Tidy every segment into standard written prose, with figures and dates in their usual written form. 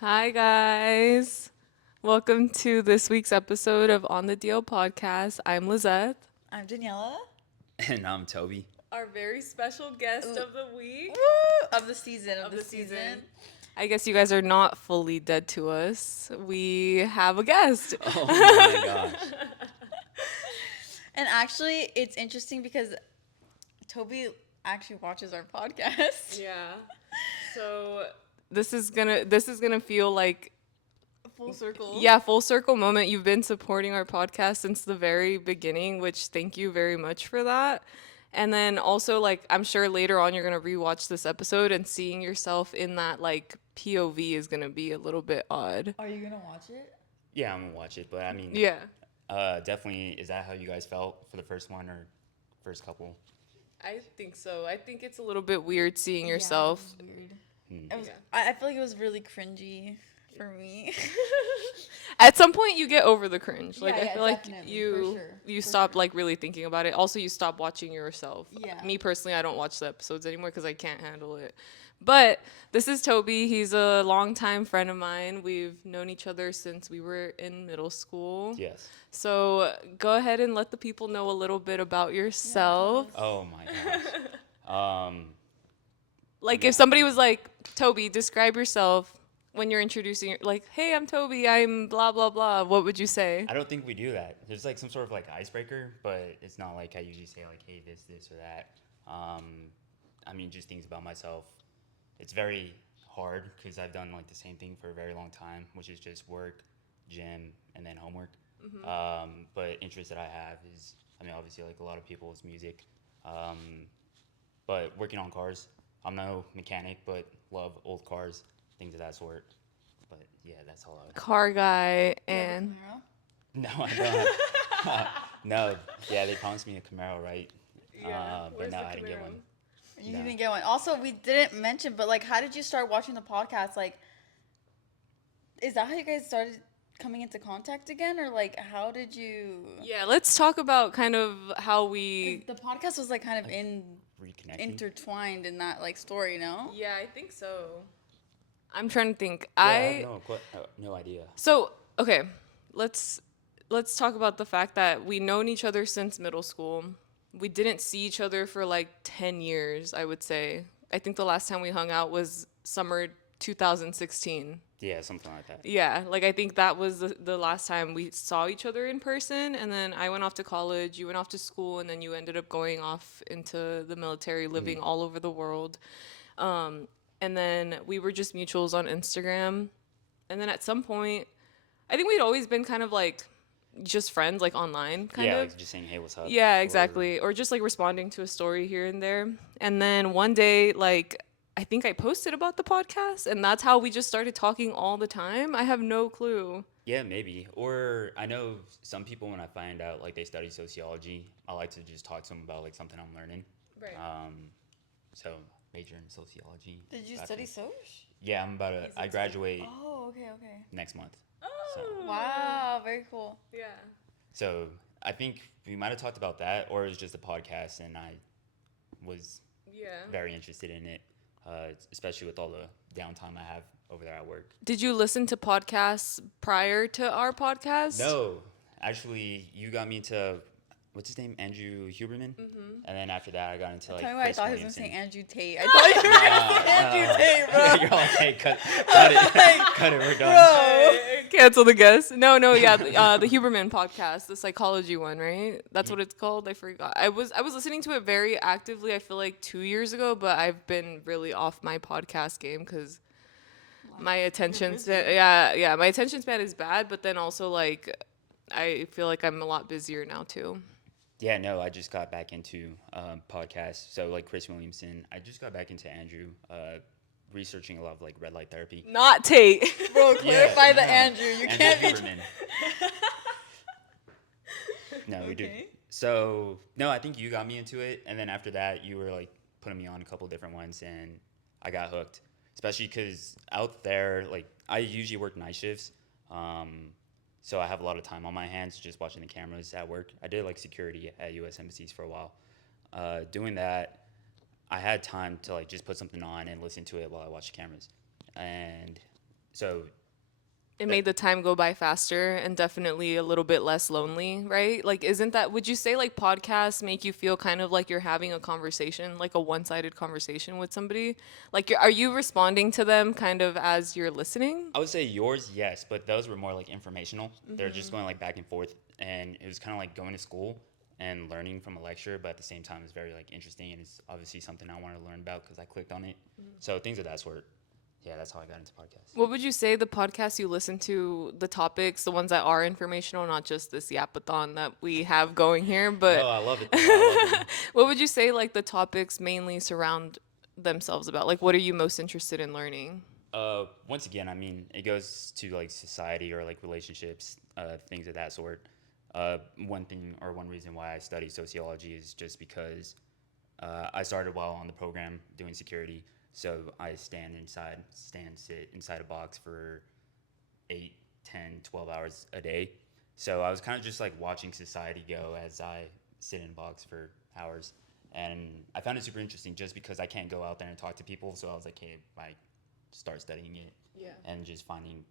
Hi, guys. Welcome to this week's episode of On the Deal podcast. I'm Lizeth. I'm Daniella. And I'm Toby. Our very special guest Ooh. of the week. Woo! Of the season. Of the season. season. I guess you guys are not fully dead to us. We have a guest. Oh my gosh. And actually, it's interesting because Toby actually watches our podcast. Yeah. So this is gonna feel like Full circle. yeah, full circle moment. You've been supporting our podcast since the very beginning, which thank you very much for that. And then also, like, I'm sure later on you're gonna rewatch this episode and seeing yourself in that like POV is gonna be a little bit odd. Are you gonna watch it? Yeah, I'm gonna watch it, but I mean, Yeah, definitely. Is that how you guys felt for the first one or first couple? I think so. I think it's a little bit weird seeing yourself. Yeah, it was weird. Hmm. It was. Yeah. I feel like it was really cringy for me. At some point, you get over the cringe. Like Yeah, I yeah, feel like definitely, you for sure, you for stop sure. like really thinking about it. Also, you stop watching yourself. Yeah. Me personally, I don't watch the episodes anymore because I can't handle it. But this is Toby. He's a longtime friend of mine. We've known each other since we were in middle school. Yes. So go ahead and let the people know a little bit about yourself. Oh my gosh. Like Yeah. if somebody was like, Toby, describe yourself when you're introducing, like, hey, I'm Toby, I'm blah, blah, blah. What would you say? I don't think we do that. There's like some sort of like icebreaker, but it's not like I usually say like, hey, this, or that. I mean, just things about myself. It's very hard because I've done like the same thing for a very long time, which is just work, gym, and then homework. But interest that I have is, I mean, obviously like a lot of people, it's music. But working on cars. I'm no mechanic, but love old cars, things of that sort. But yeah, that's all I. Car guy You have a and Camaro? No, I don't. No, yeah, they promised me a Camaro, right? But no, I didn't get one. You No. didn't get one. Also, we didn't mention, but like, how did you start watching the podcast? Like, is that how you guys started coming into contact again, or like, how did you? yeah, let's talk about kind of how we. The podcast was like kind of Reconnecting. intertwined in that like story, no? Yeah, I think so. I'm trying to think. Yeah, I have no idea. So okay, let's talk about the fact that we known each other since middle school. We didn't see each other for like 10 years, I would say. I think the last time we hung out was summer 2016. Yeah, something like that. Yeah, like I think that was the last time we saw each other in person. And then I went off to college, you went off to school, and then you ended up going off into the military, living all over the world. And then we were just mutuals on Instagram. And then at some point, I think we'd always been kind of like just friends, like online, kind Yeah, of. like just saying, hey, what's up? Yeah, Or- exactly. Or just like responding to a story here and there. And then one day, like, I think I posted about the podcast, and that's how we just started talking all the time. I have no clue. Yeah, maybe. Or I know some people when I find out like they study sociology, I like to just talk to them about like something I'm learning. Right. So major in sociology. Did you Bachelor. study Soch? Yeah, I graduate Oh, okay. next month. Oh. Wow, very cool. Yeah. So I think we might have talked about that, or it was just a podcast, and I was Yeah. very interested in it, especially with all the downtime I have over there at work. Did you listen to podcasts prior to our podcast? No, actually, you got me into what's his name, Andrew Huberman, and then after that, I got into like. Tell me why I Chris thought he was gonna Williamson. say Andrew Tate. I thought you were gonna say Andrew Tate, bro. You're all like, hey, cut it, cut it, we're done. Bro. Cancel the guest. No, yeah, the Huberman podcast, the psychology one, right? That's what it's called. I forgot. I was listening to it very actively. I feel like 2 years ago, but I've been really off my podcast game because my attention span. Yeah, my attention span is bad. But then also like, I feel like I'm a lot busier now too. Yeah, no, I just got back into podcasts. So like Chris Williamson, I just got back into Andrew, researching a lot of like red light therapy. Not Tate. Bro, clarify the no. Andrew. You can't be. Huberman. No, we do. Okay. So no, I think you got me into it, and then after that, you were like putting me on a couple different ones, and I got hooked. Especially because out there, like I usually work night shifts, so I have a lot of time on my hands just watching the cameras at work. I did like security at U.S. embassies for a while. Doing that, I had time to like just put something on and listen to it while I watched the cameras, and So It made the time go by faster and definitely a little bit less lonely, right? Like, isn't that, would you say like podcasts make you feel kind of like you're having a conversation, like a one sided conversation with somebody? Like, are you responding to them kind of as you're listening? I would say yours, yes, but those were more like informational. They're just going like back and forth, and it was kind of like going to school and learning from a lecture, but at the same time, it's very like interesting, and it's obviously something I wanted to learn about because I clicked on it. So things of that sort. Yeah, that's how I got into podcasts. What would you say the podcasts you listen to, the topics, the ones that are informational, not just this yapathon that we have going here, but No, I love it. Though. I love it. what would you say like the topics mainly surround themselves about? Like, what are you most interested in learning? Once again, I mean, it goes to like society or like relationships, things of that sort. One thing or one reason why I study sociology is just because I started while on the program doing security. So I sit inside a box for 8, 10, 12 hours a day. So I was kind of just like watching society go as I sit in a box for hours. And I found it super interesting just because I can't go out there and talk to people. So I was like, hey, I start studying it. Yeah. And just finding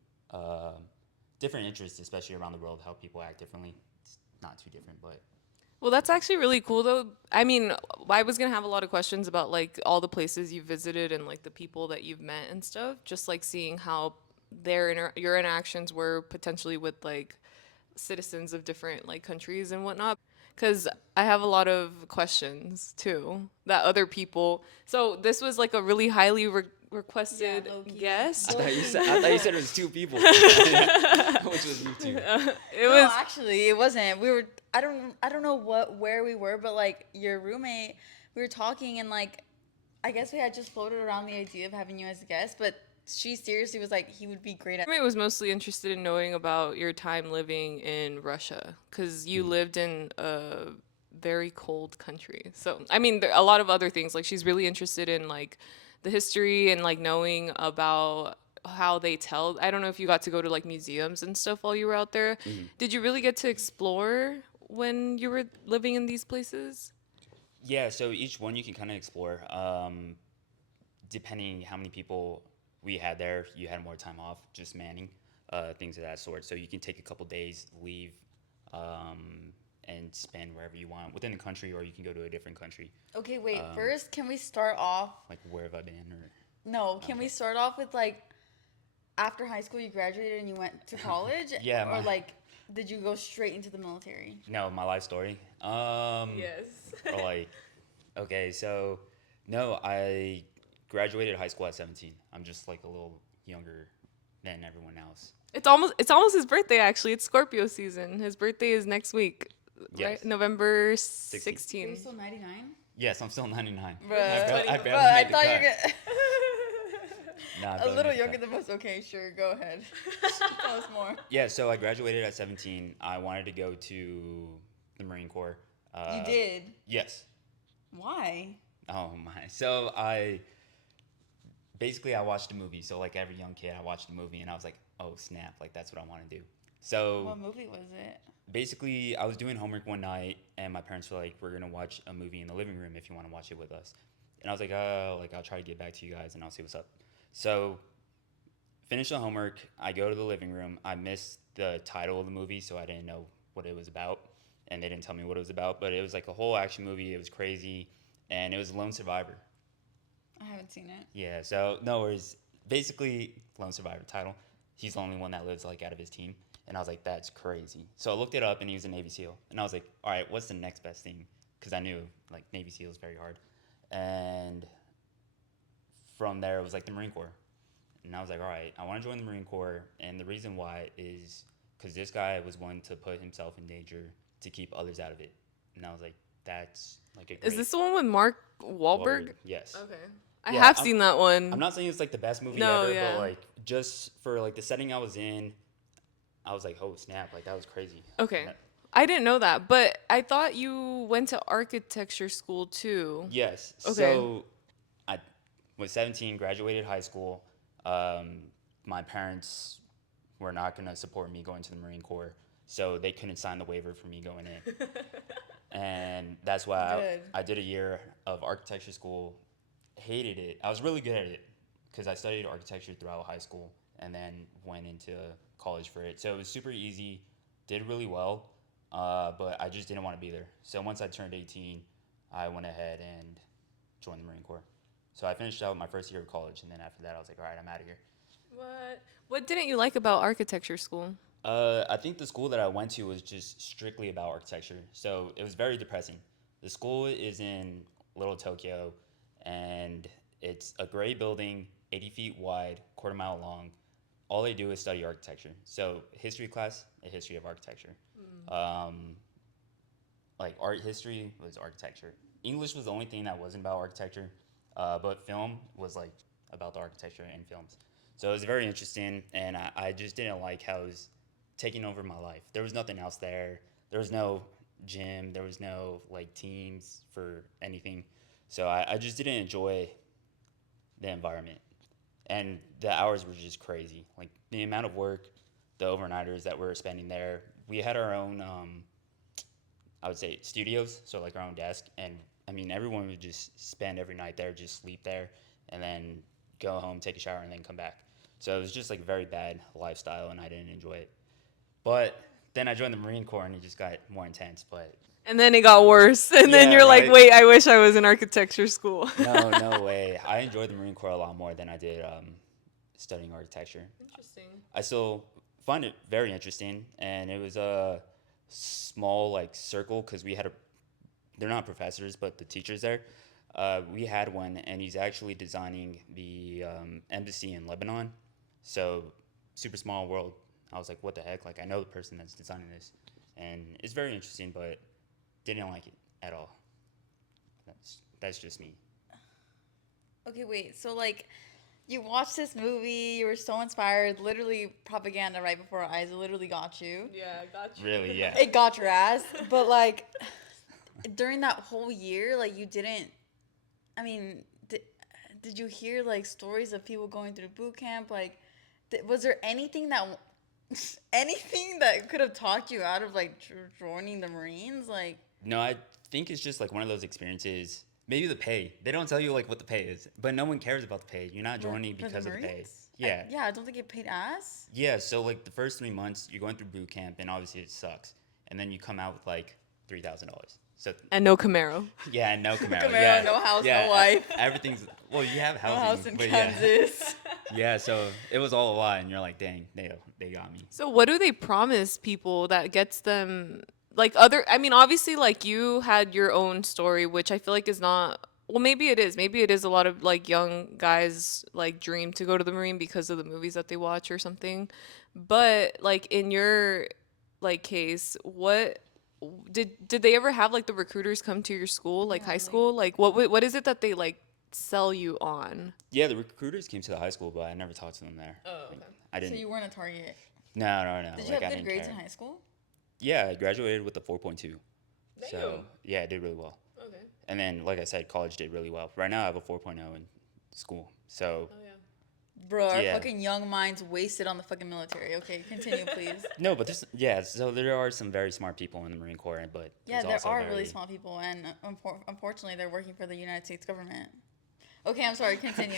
different interests, especially around the world, how people act differently. It's not too different, but Well, that's actually really cool, though. I mean, I was gonna have a lot of questions about like all the places you've visited and like the people that you've met and stuff. Just like seeing how your interactions were potentially with like citizens of different like countries and whatnot. Because I have a lot of questions too that other people. So this was like a really highly requested low-key. guest. I thought you said it was 2 people, which was you two. It No, was actually, it wasn't. We were. I don't know where we were, but like your roommate, we were talking and like, I guess we had just floated around the idea of having you as a guest, but she seriously was like, he would be great at. I was mostly interested in knowing about your time living in Russia because you lived in a very cold country. So, I mean, there, a lot of other things. Like, she's really interested in like the history and like knowing about how they tell. I don't know if you got to go to like museums and stuff while you were out there. Did you really get to explore when you were living in these places? Yeah, so each one you can kind of explore. Depending how many people we had there, you had more time off, just manning, things of that sort. So you can take a couple days, leave, and spend wherever you want within the country, or you can go to a different country. Okay, wait. First, can we start off? Like where have I been? Or No, can we start off with like after high school you graduated and you went to college? Yeah, Or my- like, did you go straight into the military? no, my life story. Yes. Or like, okay, so no, I graduated high school at 17. I'm just like a little younger than everyone else. It's almost his birthday actually. It's Scorpio season. His birthday is next week. Yes. Right? November Are 16th. you still 99? Yes, I'm still 99. Bruh. I Bruh, barely I made the thought you cut. were gonna. Nah, I A barely little made the younger cut. than us. Okay, sure. Go ahead. Tell us more. Yeah, so I graduated at 17. I wanted to go to the Marine Corps. You did. Yes. Why? Oh my. So I watched a movie. So like every young kid, I watched a movie and I was like, oh snap, like that's what I want to do. So What movie was it? basically, I was doing homework one night and my parents were like, we're gonna watch a movie in the living room if you want to watch it with us. And I was like, oh, like I'll try to get back to you guys and I'll see what's up. So finish the homework. I go to the living room. I missed the title of the movie, so I didn't know what it was about, and they didn't tell me what it was about. But it was like a whole action movie. It was crazy, and it was Lone Survivor. I haven't seen it. Yeah. So no worries. Basically, Lone Survivor title. He's the only one that lives like out of his team, and I was like, that's crazy. So I looked it up, and he was a Navy SEAL, and I was like, all right, what's the next best thing? Because I knew like Navy SEAL is very hard, and from there it was like the Marine Corps. And I was like, all right, I want to join the Marine Corps. And the reason why is because this guy was willing to put himself in danger to keep others out of it. And I was like, that's like a great Is this the one with Mark Wahlberg? Yes. Okay. I Yeah, have I'm- seen that one. I'm not saying it's like the best movie No, ever, yeah. but like just for like the setting I was in, I was like, oh snap, like that was crazy. Okay. And that- I didn't know that, but I thought you went to architecture school too. Yes. Okay. So I was 17, graduated high school. My parents were not going to support me going to the Marine Corps, so they couldn't sign the waiver for me going in. And that's why Good. I did a year of architecture school. Hated it. I was really good at it because I studied architecture throughout high school, and then went into college for it. So it was super easy, did really well, but I just didn't want to be there. So once I turned 18, I went ahead and joined the Marine Corps. So I finished out my first year of college, and then after that, I was like, all right, I'm out of here. What didn't you like about architecture school? I think the school that I went to was just strictly about architecture. So it was very depressing. The school is in Little Tokyo, and it's a gray building, 80 feet wide, quarter mile long. All they do is study architecture. So history class, a history of architecture. Um, like art history was architecture. English was the only thing that wasn't about architecture, but film was like about the architecture and films. So it was very interesting, and I just didn't like how it was taking over my life. There was nothing else there. There was no gym. There was no like teams for anything. So I just didn't enjoy the environment, and the hours were just crazy. Like the amount of work, the overnighters that we were spending there. We had our own I would say studios, so like our own desk, and I mean everyone would just spend every night there, just sleep there, and then go home, take a shower, and then come back. So it was just like a very bad lifestyle, and I didn't enjoy it. But then I joined the Marine Corps, and it just got more intense. But And then it got worse. And then yeah, you're like, right. wait, I wish I was in architecture school. No, no way. I enjoyed the Marine Corps a lot more than I did studying architecture. Interesting. I still find it very interesting, and it was a small like circle because we had a. They're not professors, but the teachers there. We had one, and he's actually designing the embassy in Lebanon. So super small world. I was like, what the heck? Like I know the person that's designing this, and it's very interesting, but didn't like it at all. That's just me. Okay, wait. So like, you watched this movie, you were so inspired. Literally propaganda right before our eyes. It literally got you. Yeah, I got you. Really, yeah. It got your ass. But like, during that whole year, like you didn't. I mean, did you hear like stories of people going through boot camp? Like, was there anything that anything that could have talked you out of like joining the Marines? Like, No, I think it's just like one of those experiences. Maybe the pay. They don't tell you like what the pay is, but no one cares about the pay. You're not joining for because of the pay. Marines? Yeah. Yeah, I don't think it paid ass. Yeah, so like the first 3 months, you're going through boot camp, and obviously it sucks. And then you come out with like $3,000. So And no Camaro. yeah, and no Camaro. Camaro, yeah, no house, yeah, no wife. Everything's well, you have No housing, house in but Kansas. yeah, so it was all a lie, and you're like, dang, they got me. So what do they promise people that gets them like other I mean obviously like you had your own story which I feel like is not well maybe it is. Maybe it is a lot of like young guys like dream to go to the Marine because of the movies that they watch or something. But like in your like case, what did they ever have like the recruiters come to your school like Yeah, high like- school? Like what is it that they like sell you on? Yeah, the recruiters came to the high school, but I never talked to them there. Oh, Like, okay. I So didn't. you weren't a target. No. Did you like, I have good didn't grades care. in high school? Yeah, I graduated with a 4.2. So Damn. yeah, I did really well. Okay. And then, like I said, college did really well. Right now, I have a 4.0 in school. So Oh yeah. Bro, our Yeah. fucking young minds wasted on the fucking military. Okay, continue, please. no, but this yeah. So there are some very smart people in the Marine Corps, but Yeah, there's there also are very, really smart people, and unfortunately, they're working for the United States government. Okay, I'm sorry. Continue.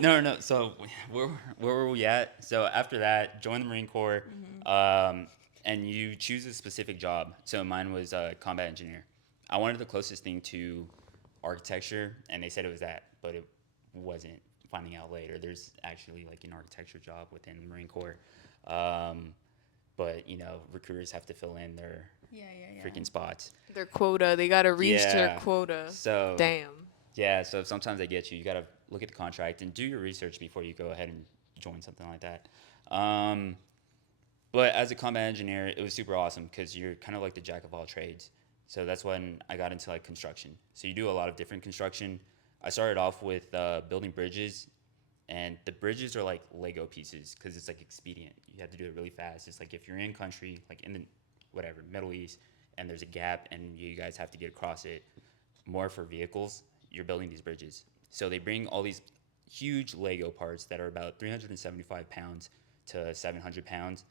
No. So where were we at? So after that, join the Marine Corps, and you choose a specific job. So mine was combat engineer. I wanted the closest thing to architecture, and they said it was that, but it wasn't. Finding out later, there's actually like an architecture job within the Marine Corps, but recruiters have to fill in their Yeah. freaking spots. Their quota, they gotta reach their Yeah. quota. So Damn. yeah, so sometimes they get you. You gotta look at the contract and do your research before you go ahead and join something like that. But as a combat engineer, it was super awesome because you're kind of like the jack of all trades. So that's when I got into like construction. So you do a lot of different construction. I started off with building bridges, and the bridges are like Lego pieces because it's like expedient. You have to do it really fast. It's like if you're in country, like in the Middle East, and there's a gap and you guys have to get across it, more for vehicles, you're building these bridges. So they bring all these huge Lego parts that are about 375 pounds to 700 pounds,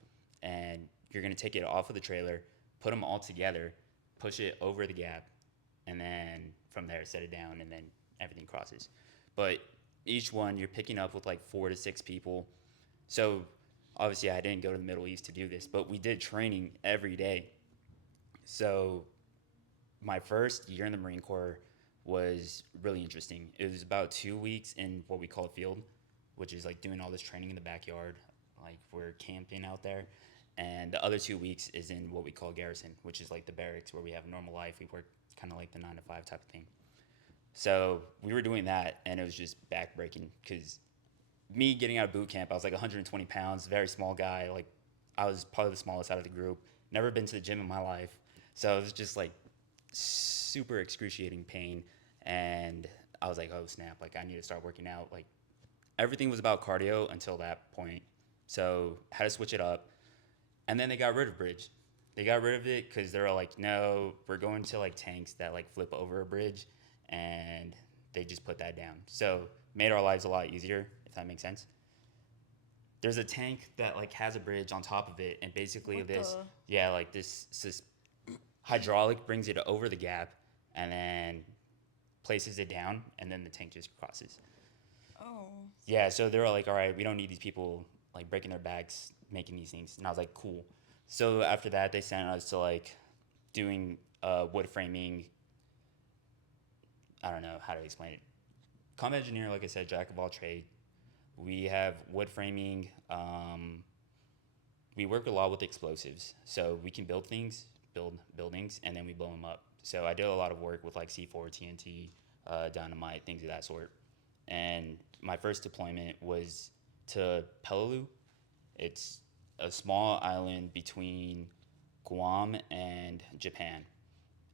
and you're gonna take it off of the trailer, put them all together, push it over the gap, and then from there set it down, and then everything crosses. But each one you're picking up with like 4 to 6 people. So obviously I didn't go to the Middle East to do this, but we did training every day. So my first year in the Marine Corps was really interesting. It was about 2 weeks in what we call a field, which is like doing all this training in the backyard, like we're camping out there. And the other 2 weeks is in what we call garrison, which is like the barracks where we have normal life. We work kind of like the 9 to 5 type of thing. So we were doing that, and it was just backbreaking because me getting out of boot camp, I was like 120 pounds, very small guy. Like I was probably the smallest out of the group. Never been to the gym in my life, so it was just like super excruciating pain. And I was like, oh snap! Like I need to start working out. Like everything was about cardio until that point. So had to switch it up, and then they got rid of bridge. They got rid of it because they were like, no, we're going to like tanks that like flip over a bridge, and they just put that down. So made our lives a lot easier, if that makes sense. There's a tank that like has a bridge on top of it, and basically What this, the? yeah, like this hydraulic brings it over the gap, and then places it down, and then the tank just crosses. Oh. Yeah, so they were like, all right, we don't need these people like breaking their backs making these things, and I was like, cool. So after that, they sent us to like doing wood framing. I don't know how to explain it. Combat engineer, like I said, jack of all trades. We have wood framing. We work a lot with explosives, so we can build things, build buildings, and then we blow them up. So I did a lot of work with like C4, TNT, dynamite, things of that sort. And my first deployment was to Peleliu. It's a small island between Guam and Japan.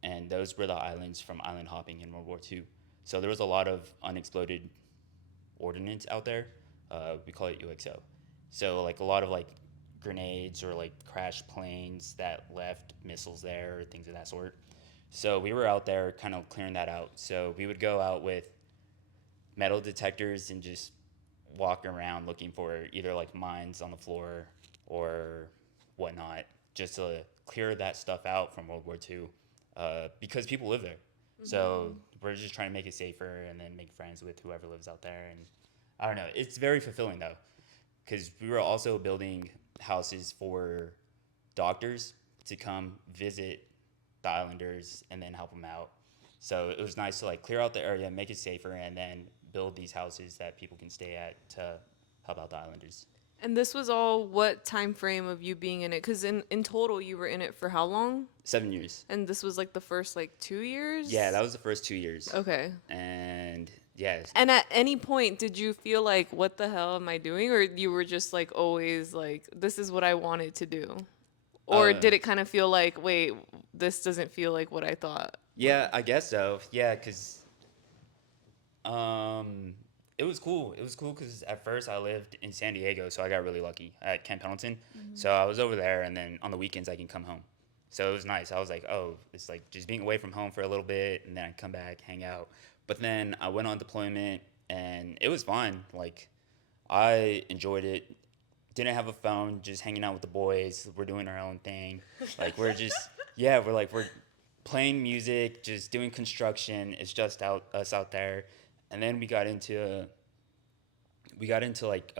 And those were the islands from island hopping in World War II. So there was a lot of unexploded ordnance out there. We call it UXO. So like a lot of like grenades or like crashed planes that left missiles there or things of that sort. So we were out there kind of clearing that out. So we would go out with metal detectors and just walk around looking for either like mines on the floor or whatnot, just to clear that stuff out from World War II, because people live there. So we're just trying to make it safer and then make friends with whoever lives out there. And I don't know, it's very fulfilling though, because we were also building houses for doctors to come visit the islanders and then help them out. So it was nice to like clear out the area, make it safer, and then build these houses that people can stay at to help out the islanders. And this was all what time frame of you being in it? Because in total, you were in it for how long? 7 years. And this was like the first like 2 years? Yeah, that was the first 2 years. Okay. And yeah, And at any point, did you feel like, what the hell am I doing? Or you were just like always like, this is what I wanted to do? Or did it kind of feel like, wait, this doesn't feel like what I thought? yeah, I guess so. Yeah, because it was cool. It was cool because at first I lived in San Diego, so I got really lucky at Camp Pendleton. So I was over there, and then on the weekends I can come home. So it was nice. I was like, oh, it's like just being away from home for a little bit, and then I come back, hang out. But then I went on deployment, and it was fun. Like I enjoyed it. Didn't have a phone, just hanging out with the boys. We're doing our own thing. Like we're just yeah, we're playing music, just doing construction. It's just us out there. And then we got into like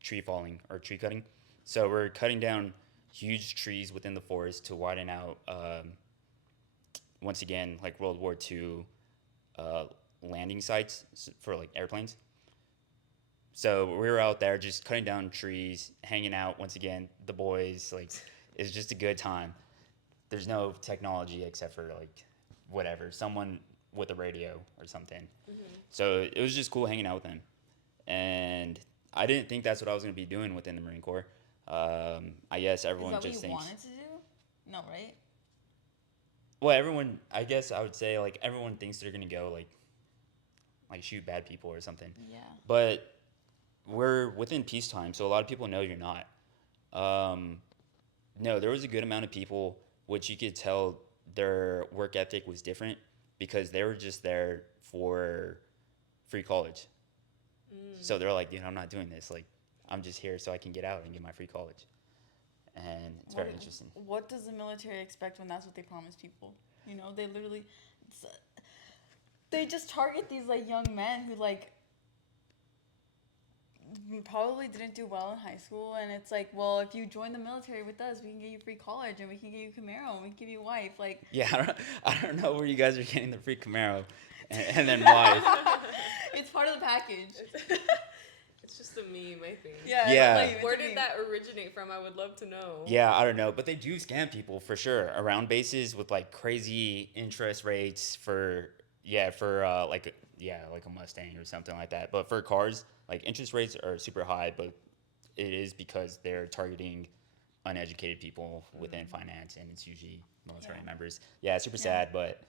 tree falling or tree cutting. So we're cutting down huge trees within the forest to widen out once again like World War II uh, landing sites for like airplanes. So we were out there just cutting down trees, hanging out once again, the boys, like it's just a good time. There's no technology except for like whatever, someone with a radio or something. So it was just cool hanging out with them. And I didn't think that's what I was going to be doing within the Marine Corps. I guess Is everyone that what just you thinks. wanted to do? No, right? Well, everyone, I guess I would say like everyone thinks they're going to go like shoot bad people or something. Yeah. But we're within peacetime, so a lot of people know you're not. No, there was a good amount of people which you could tell their work ethic was different because they were just there for free college. So they're like, I'm not doing this. Like, I'm just here so I can get out and get my free college. And it's very interesting. What does the military expect when that's what they promise people? You know, they literally, they just target these like young men who like probably didn't do well in high school, and it's like, well, if you join the military with us, we can get you free college, and we can get you Camaro, and we can give you a wife. Like, Yeah, I don't know where you guys are getting the free Camaro, and then wife. it's part of the package. It's just a meme, I think. Yeah. Yeah. Like, it's Where a did meme. that originate from? I would love to know. Yeah, I don't know, but they do scam people for sure around bases with like crazy interest rates for like a Mustang or something like that. But for cars, like interest rates are super high, but it is because they're targeting uneducated people within finance, and it's usually military Yeah. members. Yeah, it's super Yeah. sad, but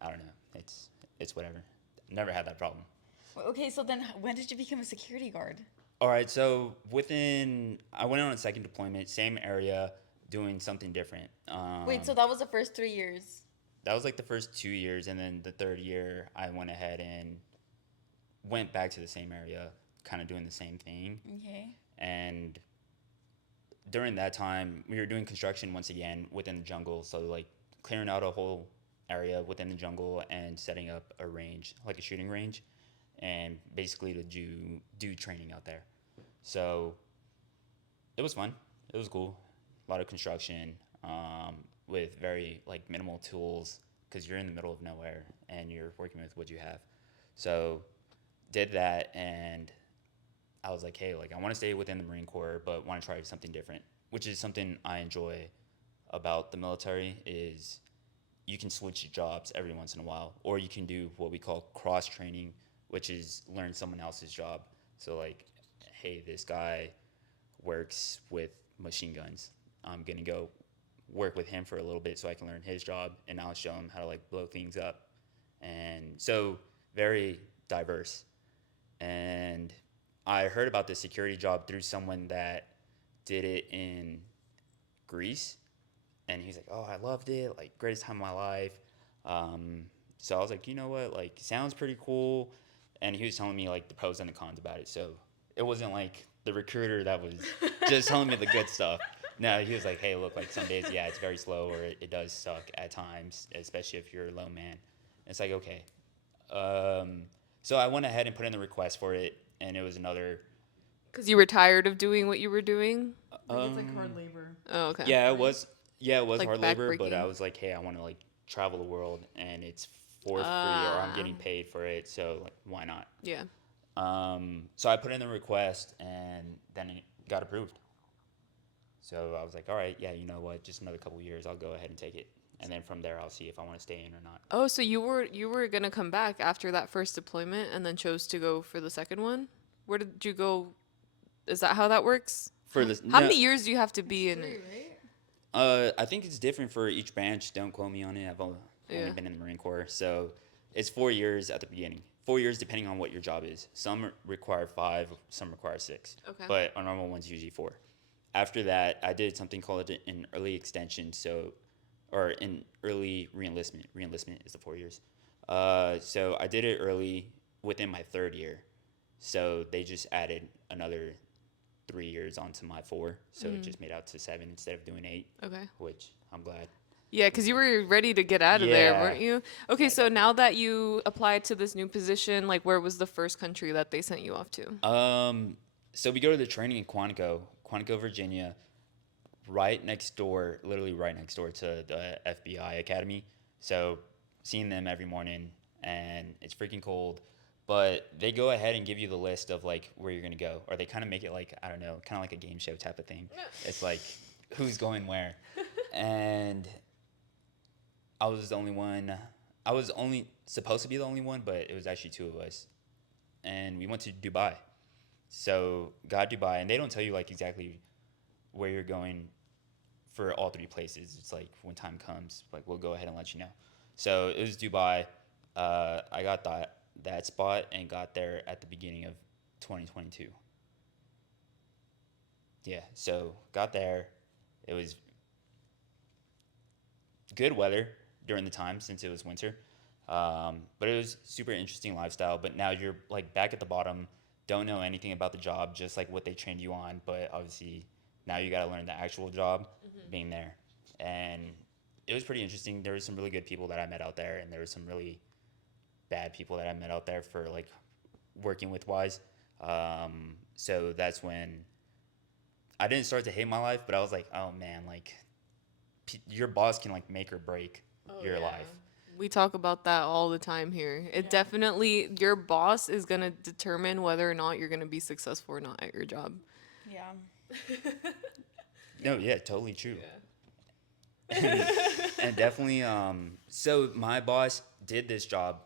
I don't know. It's whatever. Never had that problem. Okay, so then when did you become a security guard? All right, so I went on a second deployment, same area, doing something different. Wait, so that was the first 3 years. That was like the first 2 years, and then the third year, I went ahead and went back to the same area, kind of doing the same thing. Okay. And during that time, we were doing construction once again within the jungle, so like clearing out a whole area within the jungle and setting up a range, like a shooting range, and basically to do training out there. So it was fun. It was cool. A lot of construction with very like minimal tools because you're in the middle of nowhere and you're working with what you have. So did that, and I was like, hey, like I want to stay within the Marine Corps, but want to try something different, which is something I enjoy about the military is you can switch jobs every once in a while, or you can do what we call cross training, which is learn someone else's job. So like, hey, this guy works with machine guns. I'm gonna go work with him for a little bit so I can learn his job, and I'll show him how to like blow things up. And so very diverse. And I heard about this security job through someone that did it in Greece, and he's like, "Oh, I loved it, like greatest time of my life." So I was like, you know what, like sounds pretty cool, and he was telling me like the pros and the cons about it. So it wasn't like the recruiter that was just telling me the good stuff. No, he was like, "Hey, look, like some days, yeah, it's very slow, or it does suck at times, especially if you're a low man." It's like okay. So I went ahead and put in the request for it, and it was another. Because you were tired of doing what you were doing? Like, it's like hard labor. Oh, okay. Yeah, it was. Yeah, it was Like hard labor, but backbreaking? I was like, hey, I want to like travel the world, and it's for free, or I'm getting Ah. paid for it, so like, why not? Yeah. So I put in the request, and then it got approved. So I was like, all right, yeah, you know what? Just another couple years, I'll go ahead and take it, and then from there, I'll see if I want to stay in or not. Oh, so you were gonna come back after that first deployment and then chose to go for the second one? Where did you go? Is that how that works? For this, How many years do you have to be in it? Right? I think it's different for each branch. Don't quote me on it. I've only Yeah. been in the Marine Corps, so it's 4 years at the beginning. 4 years depending on what your job is. Some require 5, some require 6. Okay. But our normal one's usually 4. After that, I did something called an early extension, or an early reenlistment. Reenlistment is the 4 years. So I did it early within my 3rd year. So they just added another 3 years onto my 4, so it just made out to 7 instead of doing 8, Okay. which I'm glad. Yeah, because you were ready to get out of there, Yeah. weren't you? Okay, so now that you applied to this new position, like where was the first country that they sent you off to? So we go to the training in Quantico, Virginia, right next door, literally right next door to the FBI Academy. So seeing them every morning, and it's freaking cold. But they go ahead and give you the list of like where you're gonna go, or they kind of make it like I don't know, kind of like a game show type of thing. It's like who's going where, and I was the only one. I was only supposed to be the only one, but it was actually 2 of us, and we went to Dubai. So got Dubai, and they don't tell you like exactly where you're going for all 3 places. It's like when time comes, like we'll go ahead and let you know. So it was Dubai. I got that spot and got there at the beginning of 2022. Yeah, so got there. It was good weather during the time since it was winter. But it was super interesting lifestyle. But now you're like back at the bottom, don't know anything about the job, just like what they trained you on. But obviously now you got to learn the actual job being there. And it was pretty interesting. There were some really good people that I met out there, and there were some really bad people that I met out there for like working with wise. So that's when I didn't start to hate my life, but I was like, oh man, like your boss can like make or break your life. We talk about that all the time here. It definitely, your boss is going to determine whether or not you're going to be successful or not at your job. Yeah. No, yeah, totally true. And definitely, so my boss did this job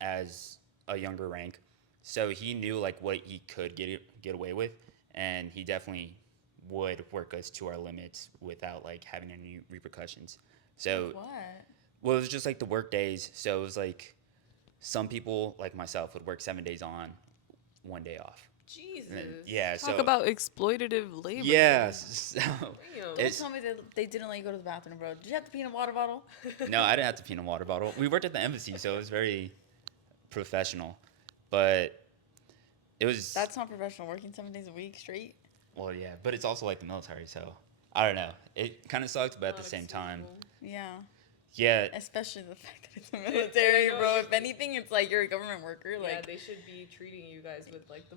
as a younger rank, so he knew like what he could get away with, and he definitely would work us to our limits without like having any repercussions. So, What? well, it was just like the work days. So it was like some people like myself would work 7 days on, 1 day off. Jesus. And then, yeah, Talk so about exploitative labor. yeah, so Don't it's tell me that they didn't let you go to the bathroom, bro. Did you have to pee in a water bottle? no, I didn't have to pee in a water bottle. We worked at the embassy, so it was very professional, but it was That's not professional. Working 7 days a week straight. well, yeah, but it's also like the military, so I don't know. It kind of sucked, but at the same time, Yeah. yeah, Especially the fact that it's the military, bro. If anything, it's like you're a government worker. Yeah, Like, they should be treating you guys with like the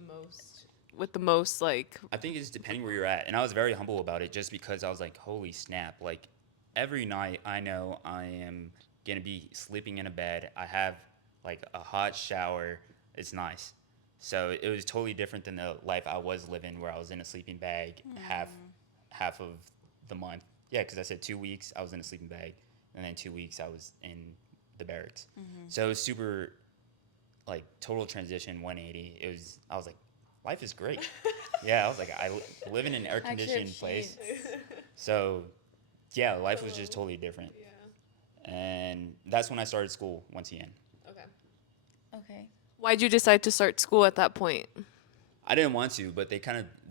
most like I think it's depending where you're at, and I was very humble about it, just because I was like, holy snap, like every night I know I am gonna be sleeping in a bed. I have like a hot shower. It's nice. So it was totally different than the life I was living, where I was in a sleeping bag half of the month. Yeah, because I said 2 weeks I was in a sleeping bag, and then 2 weeks I was in the barracks. So it was super, like total transition 180. I was like, life is great. Yeah, I was like, I live in an air actually have conditioned place. sheets. So yeah, life was just totally different. And that's when I started school once again. Okay. Okay. Why'd you decide to start school at that point? I didn't want to, but they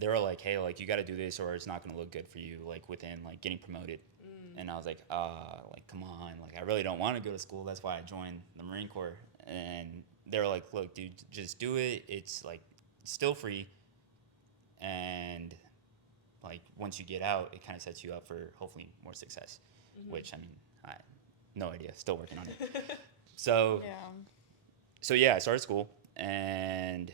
were like, hey, like you got to do this or it's not going to look good for you, like within like getting promoted. And I was like, like come on, like I really don't want to go to school. That's why I joined the Marine Corps. And they were like, look, dude, just do it. It's like still free, and like once you get out, it kind of sets you up for hopefully more success. Which I mean, I no idea, still working on it. So Yeah. so yeah, I started school, and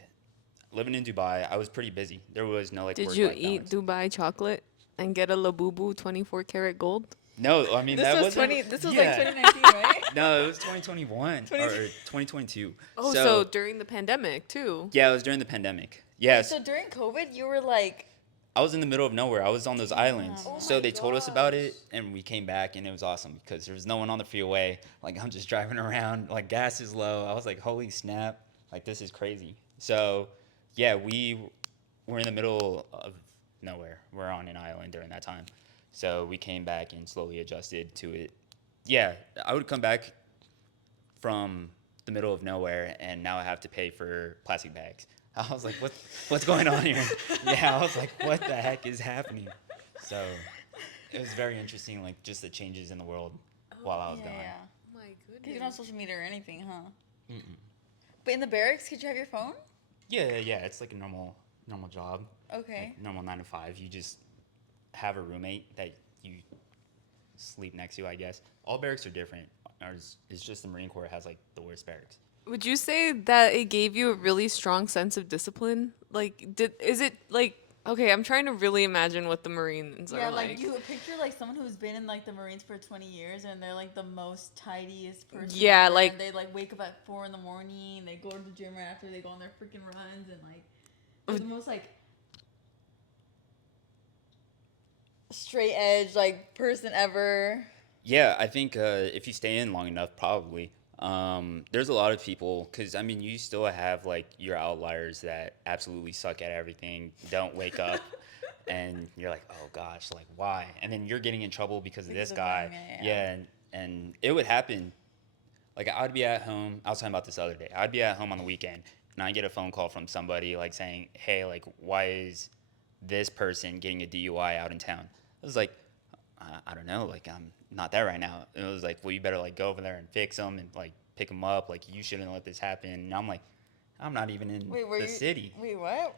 living in Dubai, I was pretty busy. There was no like Did work you life eat balance. Dubai chocolate and get a Labubu 24 karat gold? No, I mean This that was wasn't. 20. This was yeah. like 2019, right? No, it was 2021 or 2022. Oh, so during the pandemic too. yeah, it was during the pandemic. Yes, So during COVID, you were like, I was in the middle of nowhere. I was on those islands. Oh So my they told us about gosh. it, and we came back, and it was awesome because there was no one on the freeway. Like I'm just driving around, like gas is low. I was like, holy snap, like this is crazy. So yeah, we were in the middle of nowhere. We're on an island during that time. So we came back and slowly adjusted to it. Yeah, I would come back from the middle of nowhere, and now I have to pay for plastic bags. I was like, what's going on here? Yeah, I was like, what the heck is happening? So it was very interesting, like just the changes in the world while I was yeah, gone. yeah. My Because you're not on social media or anything, huh? Mm-mm. But in the barracks, could you have your phone? Yeah, it's like a normal job, Okay. like normal 9 to 5. You just have a roommate that you sleep next to, I guess. All barracks are different. Ours is just the Marine Corps has like the worst barracks. Would you say that it gave you a really strong sense of discipline? Like, is it like, okay, I'm trying to really imagine what the Marines Yeah, are like like. you picture like someone who's been in like the Marines for 20 years and they're like the most tidiest person. Yeah, ever, like- and they like wake up at 4 in the morning. They go to the gym right after they go on their freaking runs and like they're the most like straight edge like person ever. Yeah, I think if you stay in long enough, probably. There's a lot of people, because I mean, you still have like your outliers that absolutely suck at everything, don't wake up, and you're like, oh gosh, like why? And then you're getting in trouble because of Because this of guy. them, yeah. And it would happen. Like I'd be at home. I was talking about this the other day. I'd be at home on the weekend, and I get a phone call from somebody like saying, hey, like why is this person getting a DUI out in town? I was like, I don't know, like I'm not there right now. And it was like, well, you better like go over there and fix them and like pick them up. Like you shouldn't let this happen. And I'm like, I'm not even in Wait, were the you city. Wait, what?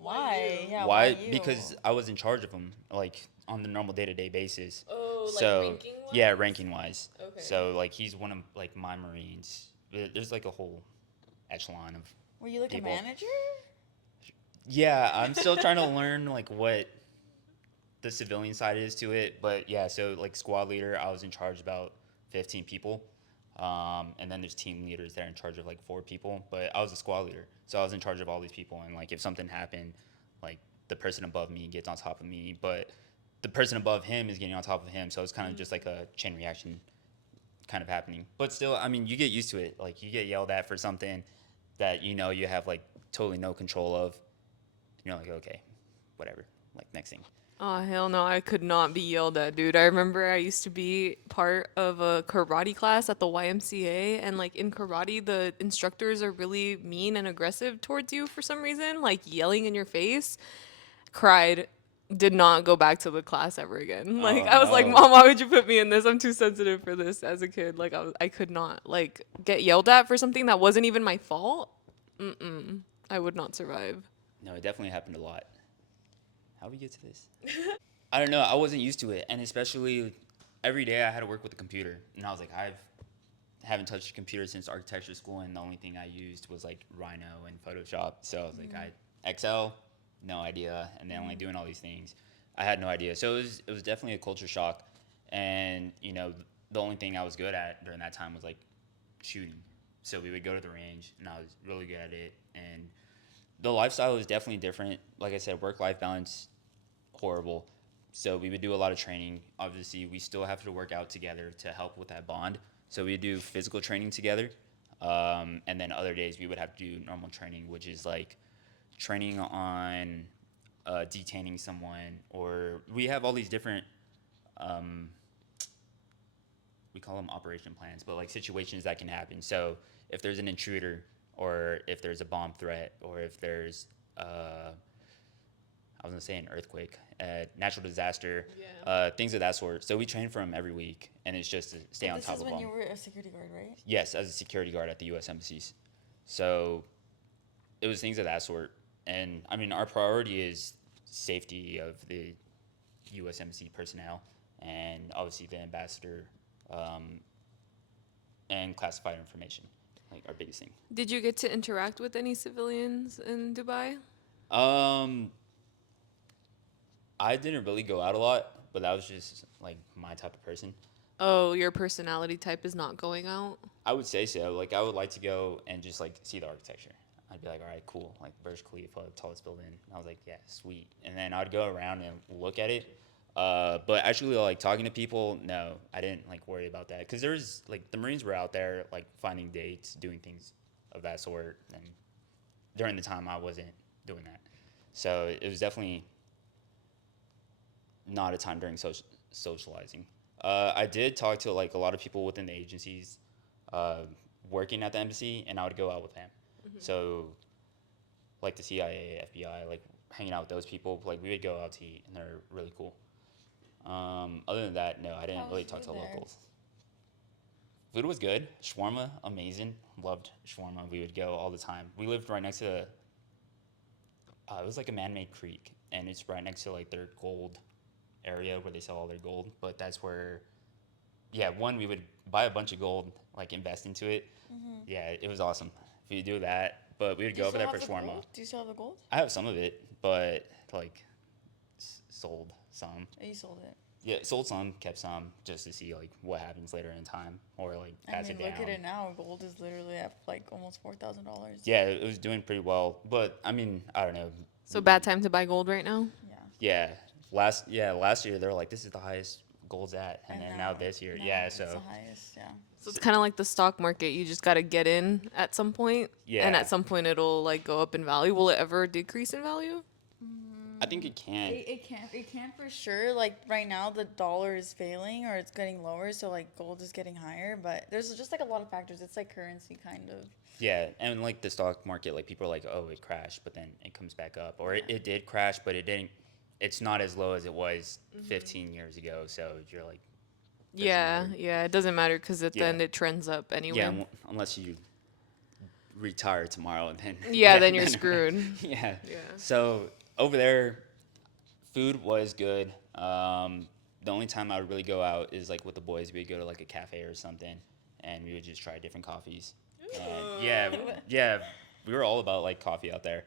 Why? Yeah, Why? you? Because I was in charge of them, like on the normal day-to-day basis. Oh, like So ranking-wise? yeah, ranking wise. Okay. So like he's one of like my Marines. There's like a whole echelon of Were you like people. a manager? Yeah, I'm still trying to learn like what the civilian side is to it, but yeah, so like squad leader, I was in charge of about 15 people. And then there's team leaders that are in charge of like 4 people, but I was a squad leader, so I was in charge of all these people. And like if something happened, like the person above me gets on top of me, but the person above him is getting on top of him, so it's kind of just like a chain reaction kind of happening. But still, I mean, you get used to it. Like you get yelled at for something that you know you have like totally no control of. You're like, okay, whatever. Like next thing. Oh, hell no, I could not be yelled at, dude. I remember I used to be part of a karate class at the YMCA, and like in karate, the instructors are really mean and aggressive towards you for some reason, like yelling in your face. Cried, did not go back to the class ever again. Like Oh I was like, no. Mom, why would you put me in this? I'm too sensitive for this as a kid. Like I could not like get yelled at for something that wasn't even my fault. I would not survive. No, it definitely happened a lot. How we get to this? I don't know. I wasn't used to it, and especially every day I had to work with the computer, and I was like, haven't touched a computer since architecture school, and the only thing I used was like Rhino and Photoshop. So I was like, I Excel, no idea, and then only doing all these things, I had no idea. So it was definitely a culture shock, and the only thing I was good at during that time was like shooting. So we would go to the range, and I was really good at it, and the lifestyle was definitely different. Like I said, work-life balance horrible. So we would do a lot of training. Obviously, we still have to work out together to help with that bond. So we do physical training together. And then other days we would have to do normal training, which is like training on detaining someone, or we have all these different, um, we call them operation plans, but like situations that can happen. So if there's an intruder, or if there's a bomb threat, or if there's I was gonna say an earthquake, natural disaster, Yeah. things of that sort. So we train for them every week, and it's just to stay on This top is of when them. you were a security guard, right? Yes, as a security guard at the U.S. embassies. So it was things of that sort, and I mean our priority is safety of the U.S. embassy personnel, and obviously the ambassador, um, and classified information, like our biggest thing. Did you get to interact with any civilians in Dubai? Um, I didn't really go out a lot, but that was just like my type of person. Oh, your personality type is not going out? I would say so. Like I would like to go and just like see the architecture. I'd be like, all right, cool. Like Burj Khalifa, tallest building. And I was like, yeah, sweet. And then I'd go around and look at it. But actually, like talking to people, no, I didn't like worry about that because there was like the Marines were out there like finding dates, doing things of that sort. And during the time, I wasn't doing that. So it was definitely not a time during socializing. I did talk to like a lot of people within the agencies, uh, working at the embassy, and I would go out with them. So like the CIA, FBI, like hanging out with those people, like we would go out to eat, and they're really cool. Other than that, no, I didn't How really was talk to food there? locals. Food was good. Shawarma, amazing. Loved shawarma. We would go all the time. We lived right next to. It was like a man-made creek, and it's right next to like their gold area where they sell all their gold. But that's where, yeah, one we would buy a bunch of gold, like invest into it. Yeah, it was awesome. If you do that, but we would Do go you over still there for have the shawarma. gold? Do you still have the gold? I have some of it, but like sold some. Oh, you sold it. Yeah, sold some, kept some, just to see like what happens later in time, or like I pass mean, it down. look at it now. Gold is literally at like almost $4,000. Yeah, it was doing pretty well, but I mean, I don't know. So bad time to buy gold right now? Yeah. Last year they were like, this is the highest gold's at, and then now this year, yeah. It's the So highest. Yeah. So it's kind of like the stock market. You just got to get in at some point, and Yeah. at some point it'll like go up in value. Will it ever decrease in value? I think it can. It can't for sure. Like right now, the dollar is failing or it's getting lower, so like gold is getting higher. But there's just like a lot of factors. It's like currency kind of. Yeah, and like the stock market, like people are like, oh, it crashed, but then it comes back up, or it did crash, but it didn't. It's not as low as it was 15 years ago. So you're like, Yeah, matter. yeah. It doesn't matter because at the Yeah. end it trends up anyway. yeah, unless you retire tomorrow, and then Yeah, then you're screwed. Yeah. Yeah. So over there, food was good. The only time I would really go out is like with the boys. We'd go to like a cafe or something, and we would just try different coffees. And yeah, we were all about like coffee out there.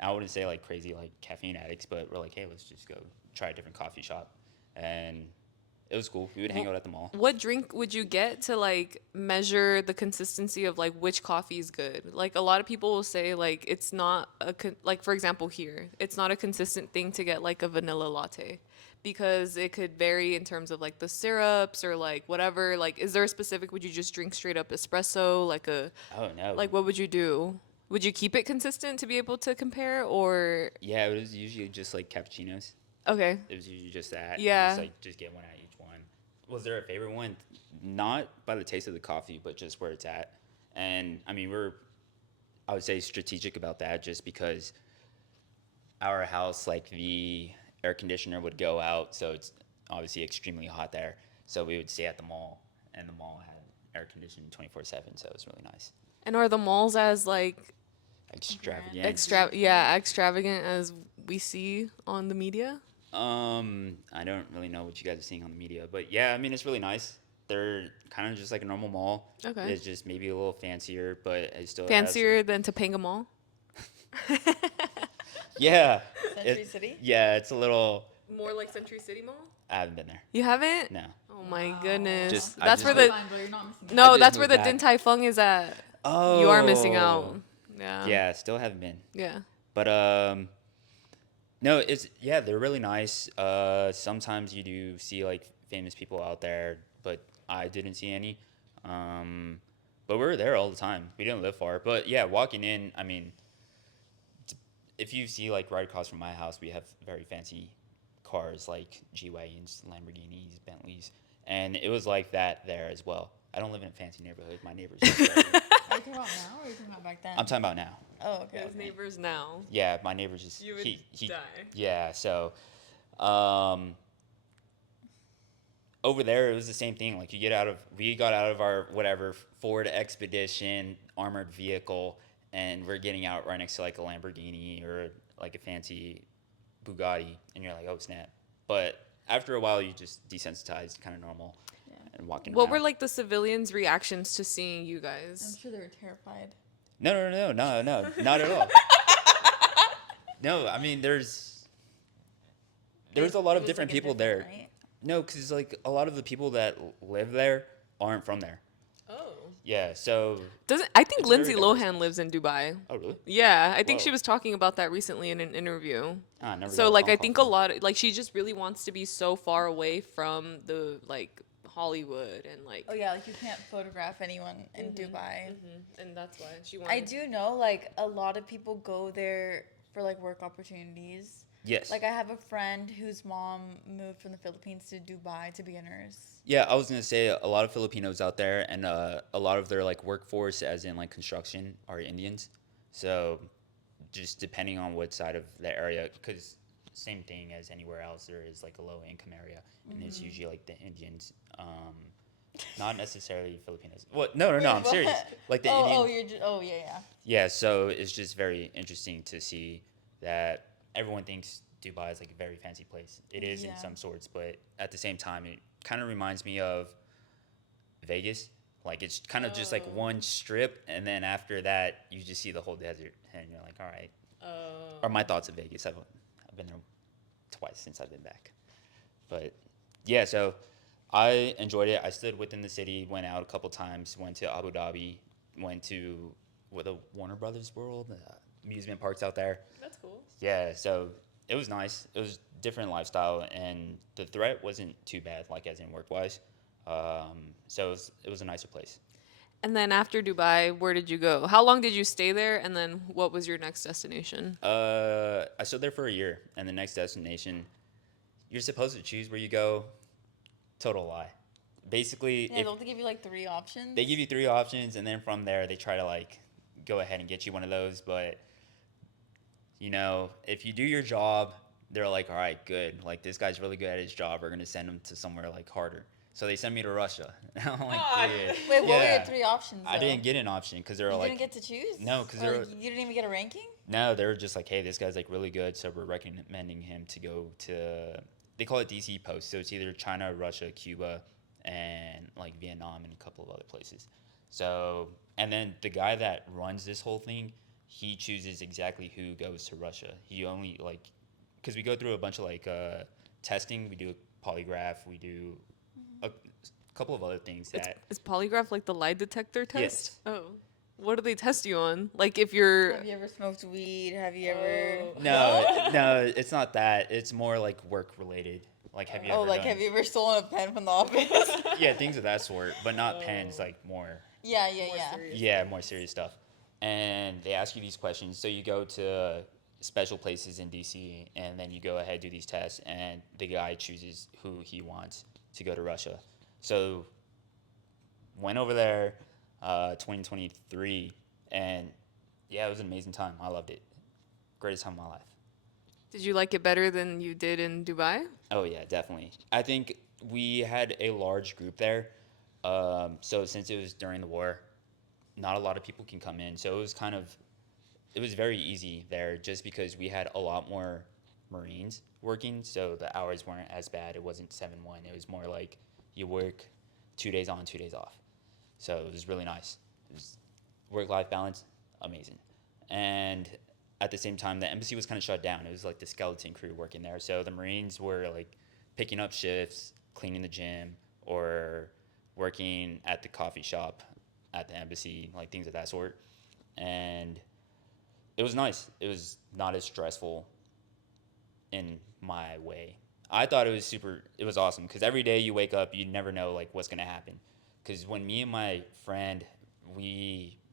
I wouldn't say like crazy like caffeine addicts, but we're like, hey, let's just go try a different coffee shop, and it was cool. We would hang out at the mall. What drink would you get to like measure the consistency of like which coffee is good? Like a lot of people will say like it's not like for example here, it's not a consistent thing to get like a vanilla latte because it could vary in terms of like the syrups or like whatever. Like is there a specific would you just drink straight up espresso like a Oh no. like what would you do? Would you keep it consistent to be able to compare or Yeah, it was usually just like cappuccinos. okay. It was usually just that. Yeah. Just like just get one at each one. Was there a favorite one? Not by the taste of the coffee, but just where it's at. And I mean, I would say strategic about that just because our house, like the air conditioner would go out, so it's obviously extremely hot there. So we would stay at the mall, and the mall had air conditioning 24/7, so it was really nice. And are the malls as like Extravagant. extravagant as we see on the media? I don't really know what you guys are seeing on the media, but yeah, I mean it's really nice. They're kind of just like a normal mall. Okay. It's just maybe a little fancier, but it still Fancier than Topanga Mall? Yeah. Century City? Yeah, it's a little. More like Century City Mall? I haven't been there. You haven't? No. Oh my goodness. Just- I that's just where the Fine, but you're not missing no, just that's where moved the Din back. Tai Fung is at. Oh. You are missing out. Yeah. Yeah, still haven't been. Yeah. But no, they're really nice. Sometimes you do see like famous people out there, but I didn't see any. But we were there all the time. We didn't live far, but yeah, walking in, I mean, if you see like right across from my house, we have very fancy cars like G-Wagons, Lamborghinis, Bentleys, and it was like that there as well. I don't live in a fancy neighborhood. My neighbors. Are you talking about now or are you talking about back then? I'm talking about now. Oh, okay. Those neighbors now. Yeah, my neighbors just You would die. Yeah, so over there it was the same thing. Like we got out of our whatever Ford Expedition armored vehicle, and we're getting out right next to like a Lamborghini or like a fancy Bugatti, and you're like, oh snap. But after a while, you just desensitized, kind of normal, and walking What around. were like the civilians' reactions to seeing you I'm guys? sure they were terrified. No, not at all. No, I mean there's a lot It of was, different like, a people there. right? No, because like a lot of the people that live there aren't from there. Oh. Yeah, so. Doesn't I think It's a very Lindsay diverse Lohan lives in Dubai. Oh really? Yeah, I think she Whoa. was talking about that recently in an interview. Ah, never got So a like phone I call think from a her. lot like she just really wants to be so far away from the like Hollywood and like Oh yeah, like you can't photograph anyone in Dubai. and that's why she I do know like a lot of people go there for like work opportunities. Yes. Like I have a friend whose mom moved from the Philippines to Dubai to be a nurse. Yeah, I was gonna say a lot of Filipinos out there, and a lot of their like workforce, as in like construction, are Indians. So, just depending on what side of the area, because same thing as anywhere else, there is like a low income area, and it's usually like the Indians, not necessarily Filipinos. Well, no, I'm Wait, serious. what? Like the Oh, Indian. yeah. Yeah, so it's just very interesting to see that everyone thinks Dubai is like a very fancy place. It is in Yeah. some sorts, but at the same time, it kind of reminds me of Vegas. Like it's kind of just like one strip, and then after that, you just see the whole desert, and you're like, all right. Or my thoughts of Vegas. I've been there twice since I've been back, but yeah. So I enjoyed it. I stood within the city, went out a couple times, went to Abu Dhabi, went to the Warner Brothers World, amusement parks out there. That's cool. Yeah, so it was nice. It was different lifestyle, and the threat wasn't too bad, like as in work wise. So it was a nicer place. And then after Dubai, where did you go? How long did you stay there? And then what was your next destination? I stood there for a year, and the next destination, you're supposed to choose where you go. Total lie. Basically, Yeah, if don't they give you like 3 options? they give you 3 options, and then from there they try to like go ahead and get you one of those. But you know, if you do your job, they're like, all right, good. Like this guy's really good at his job. We're gonna send him to somewhere like harder. So they sent me to Russia. I'm like, yeah. Wait, what were Yeah. your 3 options? I though? didn't get an option because they were You like, didn't get to choose? No, 'cause Or, they were- like, you didn't even get a ranking? no, they were just like, hey, this guy's like really good, so we're recommending him to go to. They call it DC post, so it's either China, Russia, Cuba, and like Vietnam and a couple of other places. So, and then the guy that runs this whole thing he chooses exactly who goes to Russia. He only like, because we go through a bunch of like testing. We do a polygraph. We do a couple of other things It's that. is polygraph like the lie detector test? Yes. Oh. What do they test you on? Like if you're Have you ever smoked weed? Have you ever? Oh. No, no, it's not that. It's more like work related. Like, have you Oh, ever like done? have you ever stolen a pen from the office? Yeah, things of that sort, but not pens. Like more. Yeah, yeah, More yeah. serious. Yeah, more serious stuff. And they ask you these questions. So you go to special places in DC, and then you go ahead do these tests, and the guy chooses who he wants to go to Russia. So went over there, 2023, and yeah, it was an amazing time. I loved it. Greatest time of my life. Did you like it better than you did in Dubai? Oh yeah, definitely. I think we had a large group there. So since it was during the war, not a lot of people can come in. So it was kind of, it was very easy there just because we had a lot more Marines working. So the hours weren't as bad. It wasn't 7-1. It was more like you work 2 days on, 2 days off. So it was really nice. It was work-life balance, amazing. And at the same time, the embassy was kind of shut down. It was like the skeleton crew working there. So the Marines were like picking up shifts, cleaning the gym, or working at the coffee shop at the embassy, like things of that sort. And it was nice. It was not as stressful in my way. I thought it was awesome because every day you wake up, you never know like what's gonna happen. Because when me and my friend,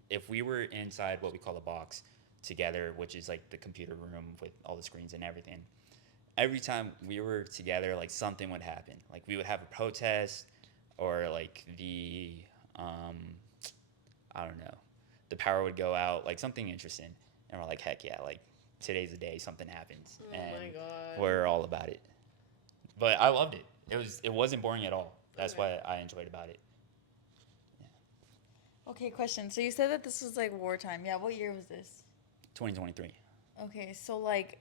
if we were inside what we call a box together, which is like the computer room with all the screens and everything, every time we were together, like something would happen. Like we would have a protest, or like I don't know, the power would go out, like something interesting, and we're like, heck yeah, like today's the day something happens, Oh and my God. we're all about it. But I loved it. It wasn't boring at all. That's Okay. what I enjoyed about it. Okay, question. So you said that this was like wartime. Yeah, what year was this? 2023. Okay, so like,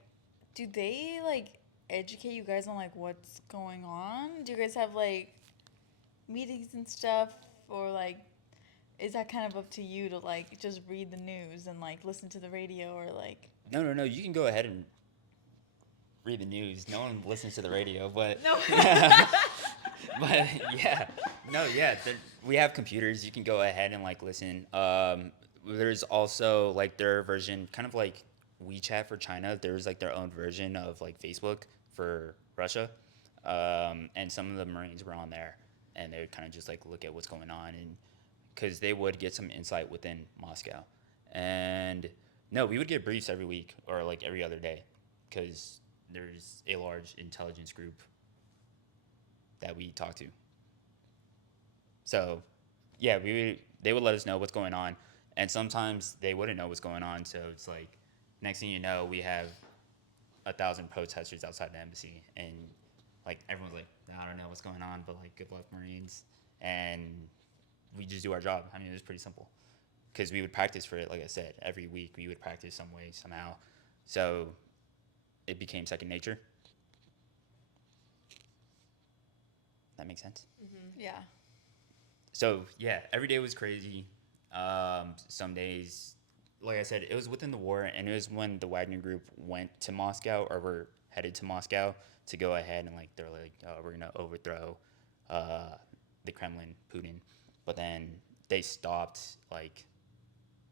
do they like educate you guys on like what's going on? Do you guys have like meetings and stuff, or like, is that kind of up to you to like just read the news and like listen to the radio or like? No. You can go ahead and read the news. No one listens to the radio, but No. but yeah, no, yeah. We have computers. You can go ahead and like listen. There's also like their version, kind of like WeChat for China. There's like their own version of like Facebook for Russia, and some of the Marines were on there, and they would kind of just like look at what's going on, and because they would get some insight within Moscow, and no, we would get briefs every week or like every other day, because there's a large intelligence group that we talk to. So, yeah, they would let us know what's going on, and sometimes they wouldn't know what's going on. So it's like, next thing you know, we have 1,000 protesters outside the embassy, and like everyone's like, I don't know what's going on, but like, good luck, Marines, and we just do our job. I mean, it was pretty simple, because we would practice for it. Like I said, every week we would practice some way, somehow. So it became second nature. That makes sense. Yeah. So yeah, every day was crazy. Some days, like I said, it was within the war, and it was when the Wagner Group went to Moscow, or were headed to Moscow to go ahead and like they're like, we're gonna overthrow the Kremlin, Putin, but then they stopped like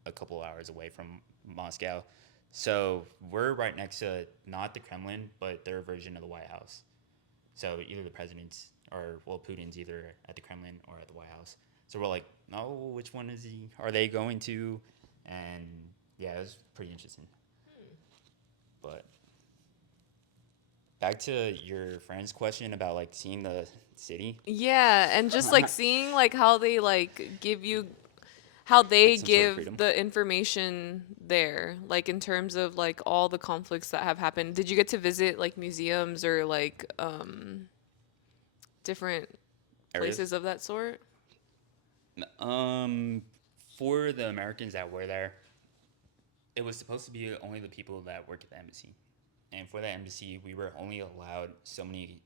a couple hours away from Moscow. So we're right next to not the Kremlin, but their version of the White House. So either the president's, or well, Putin's either at the Kremlin or at the White House. So we're like, oh, which one is he? Are they going to? And yeah, it was pretty interesting. But back to your friend's question about like seeing the city. Yeah, and just like seeing like how they like give you how they Like some sort of freedom. give the information there, like in terms of like all the conflicts that have happened. Did you get to visit like museums or like different Areas? places of that sort? For the Americans that were there, it was supposed to be only the people that work at the embassy. And for the embassy, we were only allowed so many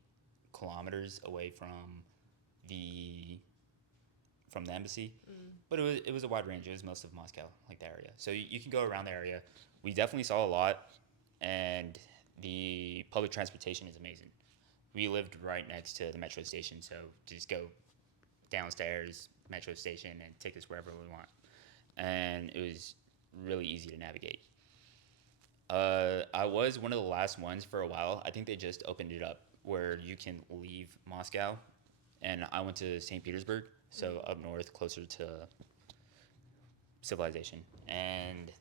kilometers away from from the embassy. But it was a wide range. It was most of Moscow, like the area. So you can go around the area. We definitely saw a lot, and the public transportation is amazing. We lived right next to the metro station, so just go downstairs, metro station, and take us wherever we want. And it was really easy to navigate. I was one of the last ones for a while. I think they just opened it up where you can leave Moscow, and I went to St. Petersburg, so up north, closer to civilization, and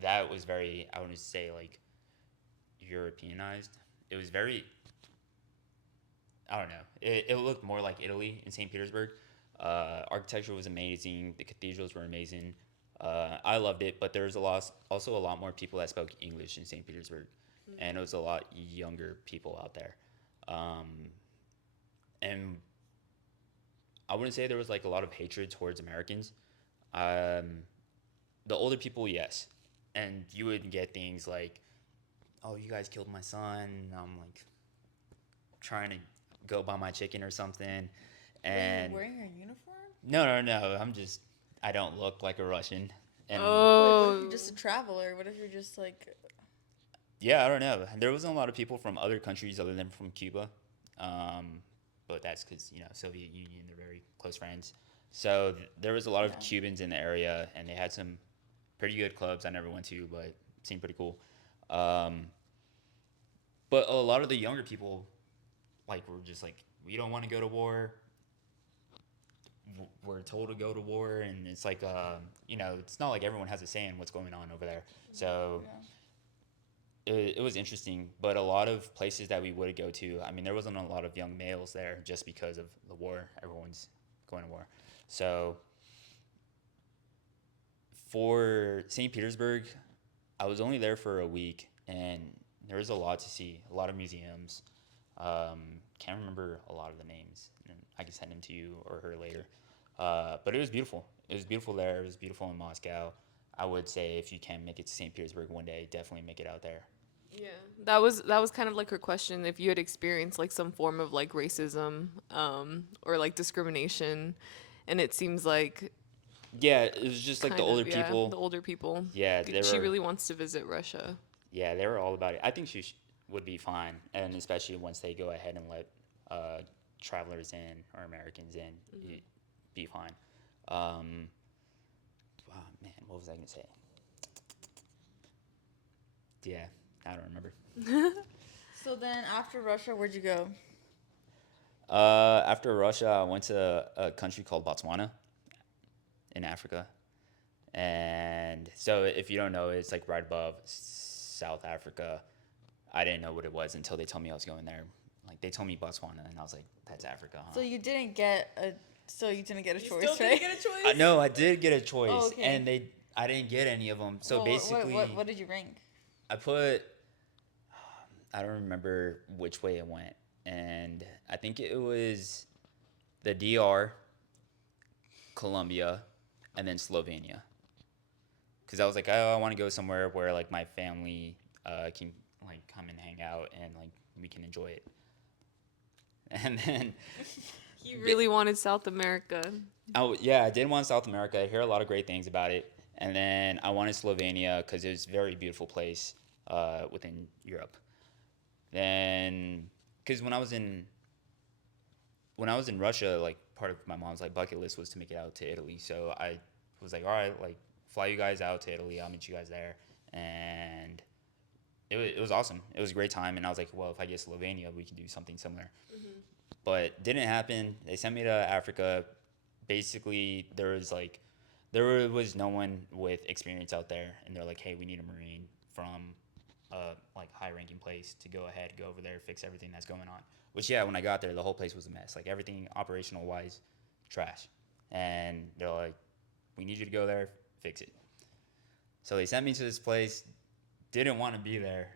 that was very, I wouldn't say like Europeanized. It was very, I don't know. It looked more like Italy in St. Petersburg. Architecture was amazing. The cathedrals were amazing. I loved it, but there was also a lot more people that spoke English in St. Petersburg, and it was a lot younger people out there. And I wouldn't say there was like a lot of hatred towards Americans. The older people, yes, and you would get things like, "Oh, you guys killed my son." I'm like trying to go buy my chicken or something, and Were you wearing a uniform? no. I don't look like a Russian, and Like, what if Oh. you're just a traveler? What if you're just like, yeah, I don't know. There wasn't a lot of people from other countries other than from Cuba, but that's because Soviet Union, they're very close friends. So there was a lot of Yeah. Cubans in the area, and they had some pretty good clubs I never went to, but seemed pretty cool. Um, but a lot of the younger people, like, were just like, we don't want to go to war. We're told to go to war, and it's like, it's not like everyone has a say in what's going on over there. So yeah. it was interesting, but a lot of places that we would go to, I mean, there wasn't a lot of young males there just because of the war. Everyone's going to war. So for St. Petersburg, I was only there for a week, and there was a lot to see, a lot of museums. Can't remember a lot of the names, and I can send them to you or her later. But it was beautiful. It was beautiful there. It was beautiful in Moscow. I would say if you can make it to St. Petersburg one day, definitely make it out there. Yeah, that was kind of like her question, if you had experienced like some form of like racism, or like discrimination, and it seems like Yeah, it was just like the older the people. older people. Yeah, they She were. really wants to visit Russia. Yeah, they were all about it. I think she would be fine, and especially once they go ahead and let travelers in or Americans in, you'd be fine. Oh, man, what was I gonna say? Yeah, I don't remember. So then after Russia, where'd you go? After Russia, I went to a country called Botswana in Africa, and so if you don't know, it's like right above South Africa. I didn't know what it was until they told me I was going there. Like they told me Botswana, and I was like, "That's Africa, huh?" So you didn't get a choice, Still right? didn't get a choice. No, I did get a choice, Oh, okay. and I didn't get any of them. So Well, basically, what did you rank? I put, I don't remember which way it went, and I think it was the DR, Colombia, and then Slovenia. Because I was like, oh, I want to go somewhere where like my family can like come and hang out and like we can enjoy it. And then He really wanted South America. yeah, I did want South America. I hear a lot of great things about it. And then I wanted Slovenia because it was a very beautiful place within Europe. Then, because when I was in Russia, like part of my mom's like bucket list was to make it out to Italy. So I was like, all right, like fly you guys out to Italy. I'll meet you guys there. And it was awesome. It was a great time. And I was like, well, if I get Slovenia, we can do something similar. But didn't happen. They sent me to Africa. Basically, there was no one with experience out there, and they're like, hey, we need a Marine from a like high ranking place to go over there, fix everything that's going on. Which yeah, when I got there, the whole place was a mess. Like everything operational wise, trash. And they're like, we need you to go there, fix it. So they sent me to this place. Didn't want to be there.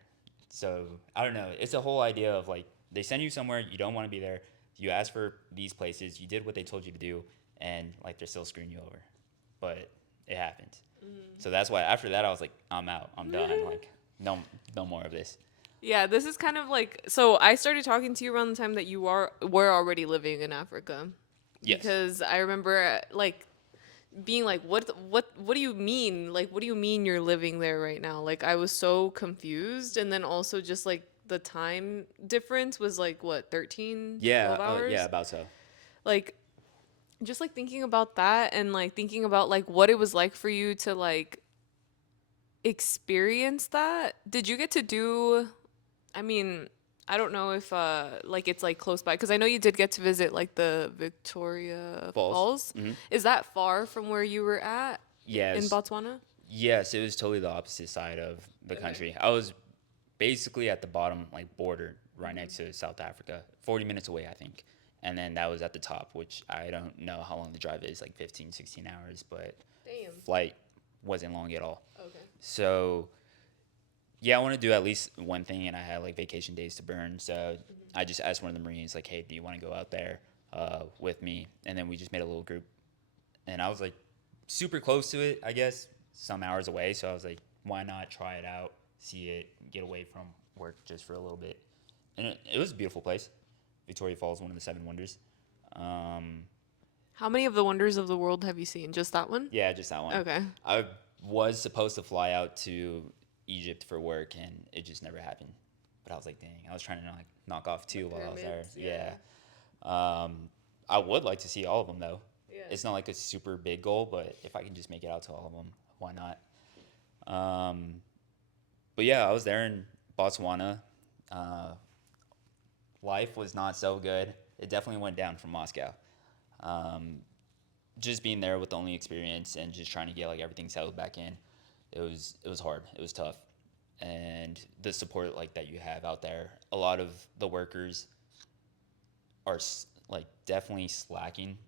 So I don't know. It's a whole idea of like they send you somewhere you don't want to be there. You asked for these places. You did what they told you to do, and like they're still screwing you over. But it happened. So that's why after that I was like, I'm out. I'm done. Like no more of this. Yeah, this is kind of like, so I started talking to you around the time that you were already living in Africa. Yes. because I remember like being like, what do you mean? Like, what do you mean you're living there right now? Like, I was so confused, and then also just like the time difference was like what, 13, Yeah, 12 hours? yeah, about so. Like, just like thinking about that and like thinking about like what it was like for you to like experience that. Did you get to do, I mean, I don't know if like it's like close by, because I know you did get to visit like the Victoria Falls. Falls. Hmm. Is that far from where you were at in Yes, Botswana? yes, it was totally the opposite side of the Okay. country. I was basically at the bottom, like border, right next to South Africa, 40 minutes away, I think. And then that was at the top, which I don't know how long the drive is, like 15, 16 hours, but Damn. flight wasn't long at all. Okay. So yeah, I want to do at least one thing, and I had like vacation days to burn. So I just asked one of the Marines, like, "Hey, do you want to go out there with me?" And then we just made a little group, and I was like super close to it, I guess, some hours away. So I was like, "Why not try it out, see it, get away from work just for a little bit?" And it was a beautiful place. Victoria Falls, one of the seven wonders. Um, How many of the wonders of the world have you seen? Just that one? yeah, just that one. Okay. I was supposed to fly out to Egypt for work, and it just never happened. But I was like, dang, I was trying to knock off two while I was there. pyramids, Yeah. I would like to see all of them though. Yeah. It's not like a super big goal, but if I can just make it out to all of them, why not? But yeah, I was there in Botswana. Uh, Life was not so good. It definitely went down from Moscow. Um, just being there with the only experience and just trying to get like everything settled back in, it was hard. It was tough, and the support like that you have out there, a lot of the workers are like definitely slacking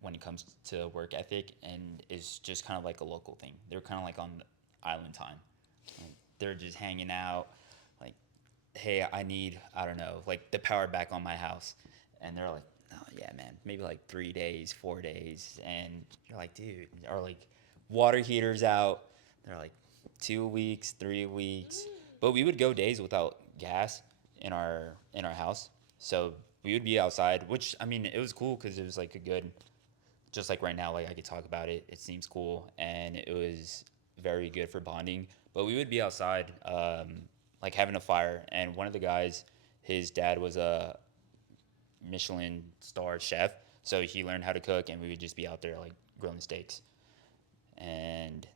when it comes to work ethic, and it's just kind of like a local thing. They're kind of like on island time. Like, they're just hanging out, like, hey, I need, I don't know, like the power back on my house, and they're like, oh yeah, man, maybe like 3 days, 4 days, and you're like, dude, or like water heaters out, they're like 2 weeks, 3 weeks, but we would go days without gas in our house, so we would be outside, which I mean, it was cool because it was like a good, just like right now, like I could talk about it. It seems cool, and it was very good for bonding. But we would be outside, like having a fire, and one of the guys, his dad was a Michelin star chef, so he learned how to cook, and we would just be out there like grilling steaks. And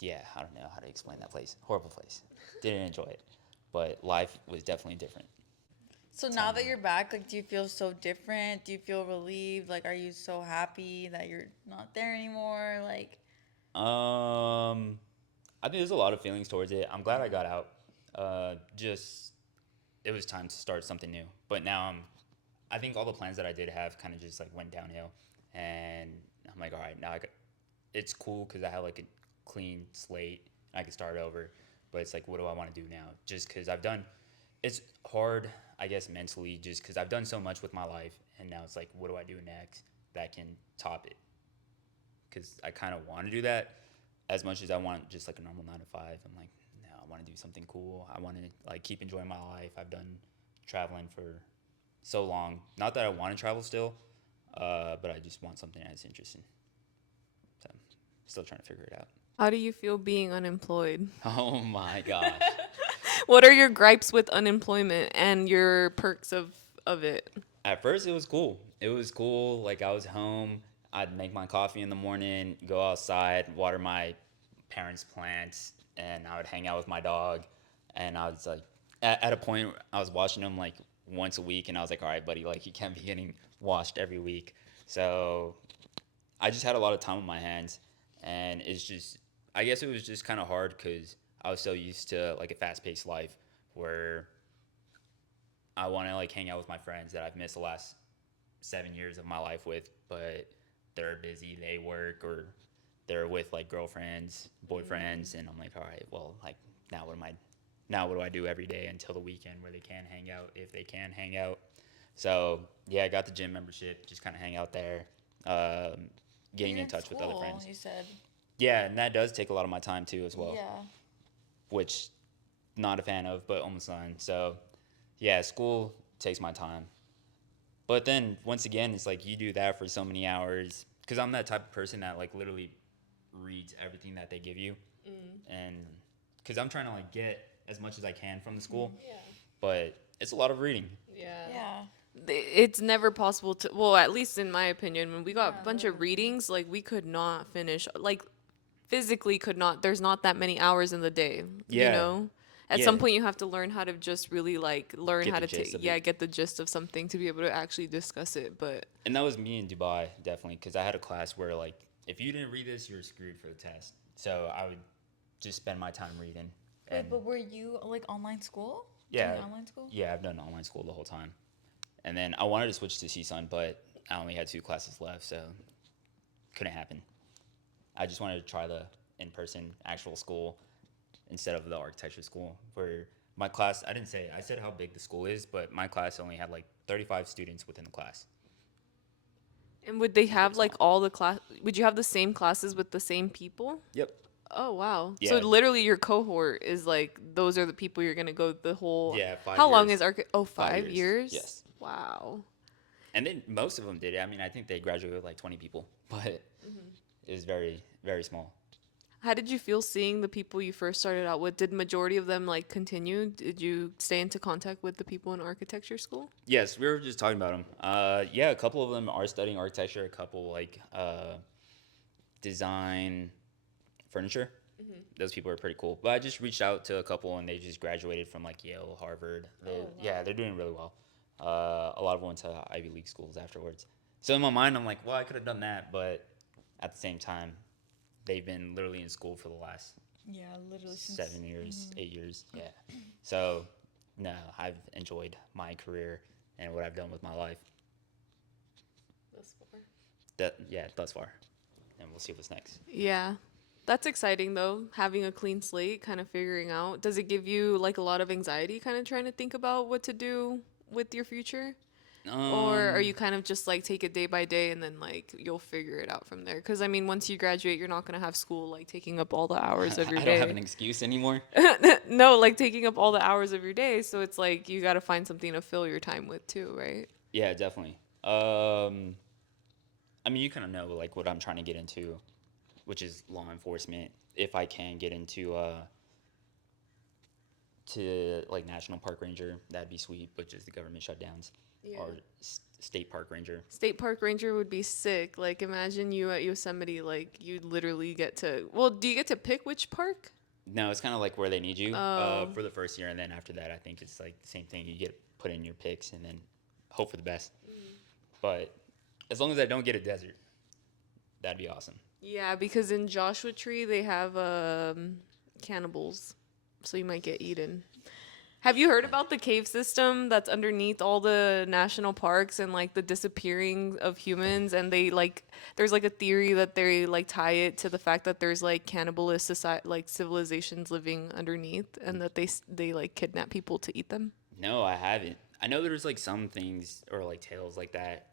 yeah, I don't know how to explain that place. Horrible place. Didn't enjoy it, but life was definitely different. So now that you're back, like, do you feel so different? Do you feel relieved? Like, are you so happy that you're not there anymore? Like, Um, I think there's a lot of feelings towards it. I'm glad I got out. Just it was time to start something new. But now I think all the plans that I did have kind of just like went downhill, and I'm like, all right, now it's cool because I have like a clean slate. I can start over. But it's like, what do I want to do now? Just because it's hard, I guess, mentally, just because I've done so much with my life, and now it's like, what do I do next that can top it? Because I kind of want to do that as much as I want just like a normal 9 to 5. I'm like, no, I want to do something cool. I want to like keep enjoying my life. I've done traveling for so long. Not that I want to travel still, but I just want something that's interesting. So, still trying to figure it out. How do you feel being unemployed? Oh my gosh. What are your gripes with unemployment and your perks of it? At first, it was cool. It was cool. Like, I was home. I'd make my coffee in the morning, go outside, water my parents' plants, and I would hang out with my dog. And I was like, at a point, I was washing him like once a week, and I was like, all right, buddy, like, you can't be getting washed every week. So I just had a lot of time on my hands. And it's just, I guess it was just kind of hard because I was so used to like a fast paced life where I want to like hang out with my friends that I've missed the last 7 years of my life with, but they're busy, they work, or they're with like girlfriends, boyfriends, and I'm like, all right, well, like now what do I do every day until the weekend where they can hang out if they can hang out? So yeah, I got the gym membership, just kind of hang out there, getting you're in touch with other school, friends. you said. Yeah, and that does take a lot of my time too as well, Yeah. which not a fan of, but almost done. So yeah, school takes my time. But then once again, it's like you do that for so many hours because I'm that type of person that like literally reads everything that they give you, and because I'm trying to like get as much as I can from the school, Yeah. but it's a lot of reading. Yeah. Yeah. It's never possible to, well, at least in my opinion, when we got Yeah, a bunch of literally. readings, like we could not finish, like physically could not, there's not that many hours in the day, you Yeah, know? At yeah, some point you have to learn how to just really like learn get how the to gist take, of yeah, it. get the gist of something to be able to actually discuss it. But And that was me in Dubai, definitely, because I had a class where like if you didn't read this, you're screwed for the test. So I would just spend my time reading. Wait, And but were you like online school? yeah, Doing online school? yeah, I've done online school the whole time. And then I wanted to switch to CSUN, but I only had 2 classes left, so couldn't happen. I just wanted to try the in-person actual school instead of the architecture school. Where my class, I didn't say it. I said how big the school is, but my class only had like 35 students within the class. and would they It's very have like small. all the class, would you have the same classes with the same people? Yep. Oh wow. So Yeah. literally your cohort is like those are the people you're going to go the whole. Yeah, 5 How long years. is oh, 5 5 years. years? Yes. Wow. And then most of them did it. I mean, I think they graduated with like 20 people, but it was very, very small. How did you feel seeing the people you first started out with? Did majority of them like continue? Did you stay into contact with the people in architecture school? Yes, we were just talking about them. Yeah, a couple of them are studying architecture. A couple like design furniture. Those people are pretty cool. But I just reached out to a couple, and they just graduated from like Yale, Harvard. Yeah, they're doing really well. A lot of them went to Ivy League schools afterwards. So in my mind, I'm like, well, I could have done that, but at the same time, they've been literally in school for the last Yeah, literally 7 years, 8 years. Yeah. So no, I've enjoyed my career and what I've done with my life. Thus far, and we'll see what's next. Yeah. That's exciting though, having a clean slate, kind of figuring out. Does it give you like a lot of anxiety kind of trying to think about what to do with your future? Or are you kind of just like take it day by day and then like you'll figure it out from there? Because I mean, once you graduate, you're not going to have school like taking up all the hours of your I don't have day. an excuse anymore. No, like taking up all the hours of your day. So it's like you got to find something to fill your time with too, right? Yeah, definitely. I mean, you kind of know like what I'm trying to get into, which is law enforcement. If I can get into to like national park ranger, that'd be sweet. But just the government shutdowns, Yeah. or state park ranger. State park ranger would be sick. Like imagine you at Yosemite, like you literally get to. Well, do you get to pick which park? No, it's kind of like where they need you Oh. for the first year, and then after that, I think it's like the same thing. You get put in your picks, and then hope for the best. But as long as I don't get a desert, that'd be awesome. Yeah, because in Joshua Tree they have cannibals, so you might get eaten. Have you heard about the cave system that's underneath all the national parks and like the disappearing of humans? And they like, there's like a theory that they like tie it to the fact that there's like cannibalist society, like civilizations living underneath, and that they like kidnap people to eat them. No, I haven't. I know there's like some things or like tales like that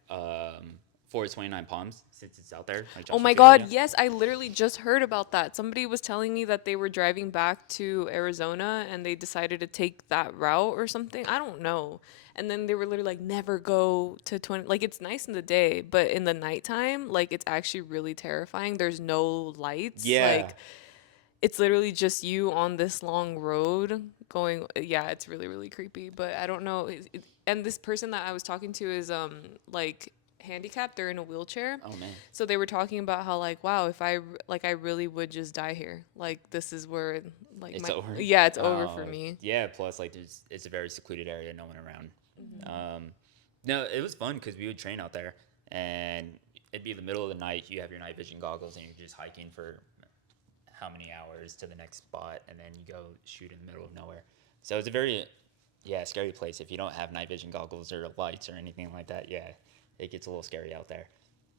for 29 Palms since it's out there. Like Oh Joshua my Tree God, area. yes, I literally just heard about that. Somebody was telling me that they were driving back to Arizona and they decided to take that route or something. I don't know. And then they were literally like, never go to 20. Like, it's nice in the day, but in the nighttime, like, it's actually really terrifying. There's no lights. Yeah. Like, it's literally just you on this long road going. Yeah, it's really, really creepy. But I don't know. And this person that I was talking to is, like, handicapped. They're in a wheelchair. Oh man. So they were talking about how like, wow, if I like, I really would just die here. Like this is where like It's my over. yeah, it's over for me. Yeah. Plus, like, it's a very secluded area, no one around. No, it was fun because we would train out there, and it'd be the middle of the night. You have your night vision goggles, and you're just hiking for how many hours to the next spot, and then you go shoot in the middle of nowhere. So it's a very scary place if you don't have night vision goggles or lights or anything like that. Yeah, it gets a little scary out there,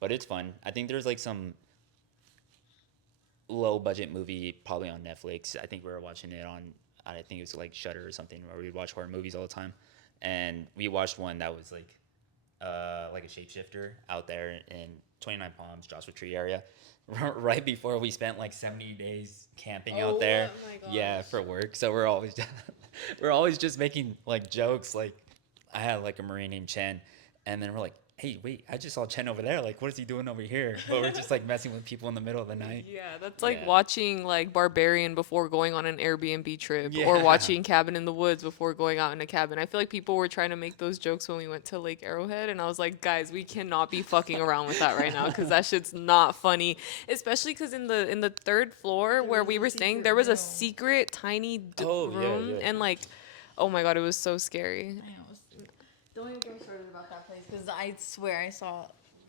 but it's fun. I think there's like some low budget movie probably on Netflix. I think we were watching it on, I think it was like Shudder or something, where we'd watch horror movies all the time, and we watched one that was like a shapeshifter out there in 29 Palms, Joshua Tree area, right before we spent like 70 days camping out there. Oh my Yeah, for work. So we're always we're always just making like jokes. Like I had like a Marine named Chen, And then we're like, hey, wait, I just saw Chen over there. Like, what is he doing over here? But we're just like messing with people in the middle of the night. Yeah, that's like Yeah. watching like Barbarian before going on an Airbnb trip or Yeah. watching Cabin in the Woods before going out in a cabin. I feel like people were trying to make those jokes when we went to Lake Arrowhead, and I was like, guys, we cannot be fucking around with that right now because that shit's not funny. Especially because in the third floor where was we a were staying, secret there was a room. secret tiny Oh, yeah, room, yeah. and like, oh my god, it was so scary. I know. Don't even get me started about that place because I swear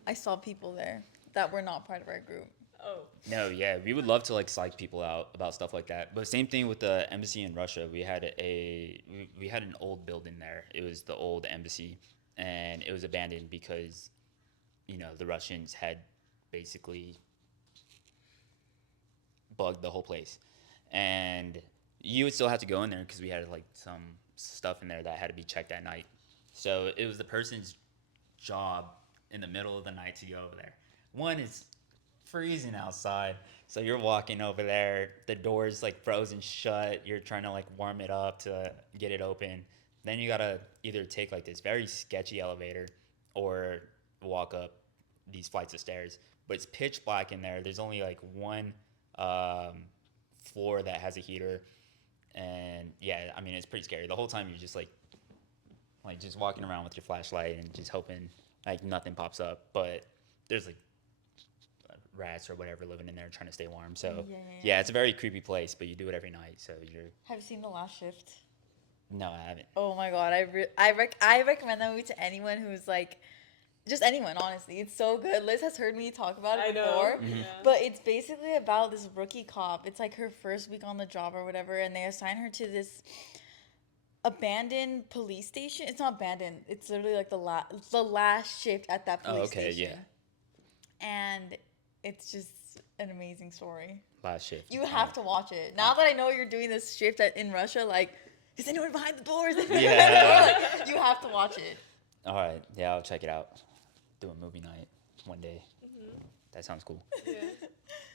I saw people there that were not part of our group. Oh. No, yeah, we would love to like psych people out about stuff like that. But same thing with the embassy in Russia. We had we had an old building there. It was the old embassy, and it was abandoned because, the Russians had basically bugged the whole place, and you would still have to go in there because we had like some stuff in there that had to be checked at night. So it was the person's job in the middle of the night to go over there. One is freezing outside, so you're walking over there, the door's like frozen shut, you're trying to like warm it up to get it open, then you gotta either take like this very sketchy elevator or walk up these flights of stairs, but it's pitch black in there. There's only like one floor that has a heater, and yeah, I mean, it's pretty scary. The whole time you're just like just walking around with your flashlight and just hoping like nothing pops up, but there's like rats or whatever living in there trying to stay warm. So yeah, it's a very creepy place, but you do it every night. So you're Have you seen The Last Shift? no, I haven't. Oh my god, I recommend that movie to anyone who's like, just anyone, honestly. It's so good. Liz has heard me talk about it before. Mm-hmm. But it's basically about this rookie cop. It's like her first week on the job or whatever, and they assign her to this abandoned police station. It's not abandoned. It's literally like the last shift at that police station. Yeah. And it's just an amazing story. Last Shift. You have to watch it. Now that I know you're doing this shift in Russia, like, is anyone behind the doors? Yeah. Like, you have to watch it. All right, yeah, I'll check it out. Do a movie night one day. That sounds cool. Yeah.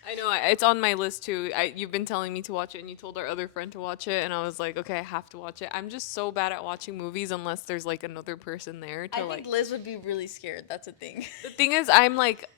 I know it's on my list too. You've been telling me to watch it, and you told our other friend to watch it, and I was like, okay, I have to watch it. I'm just so bad at watching movies unless there's like another person there to I like. think Liz would be really scared. That's a thing. The thing is, I'm like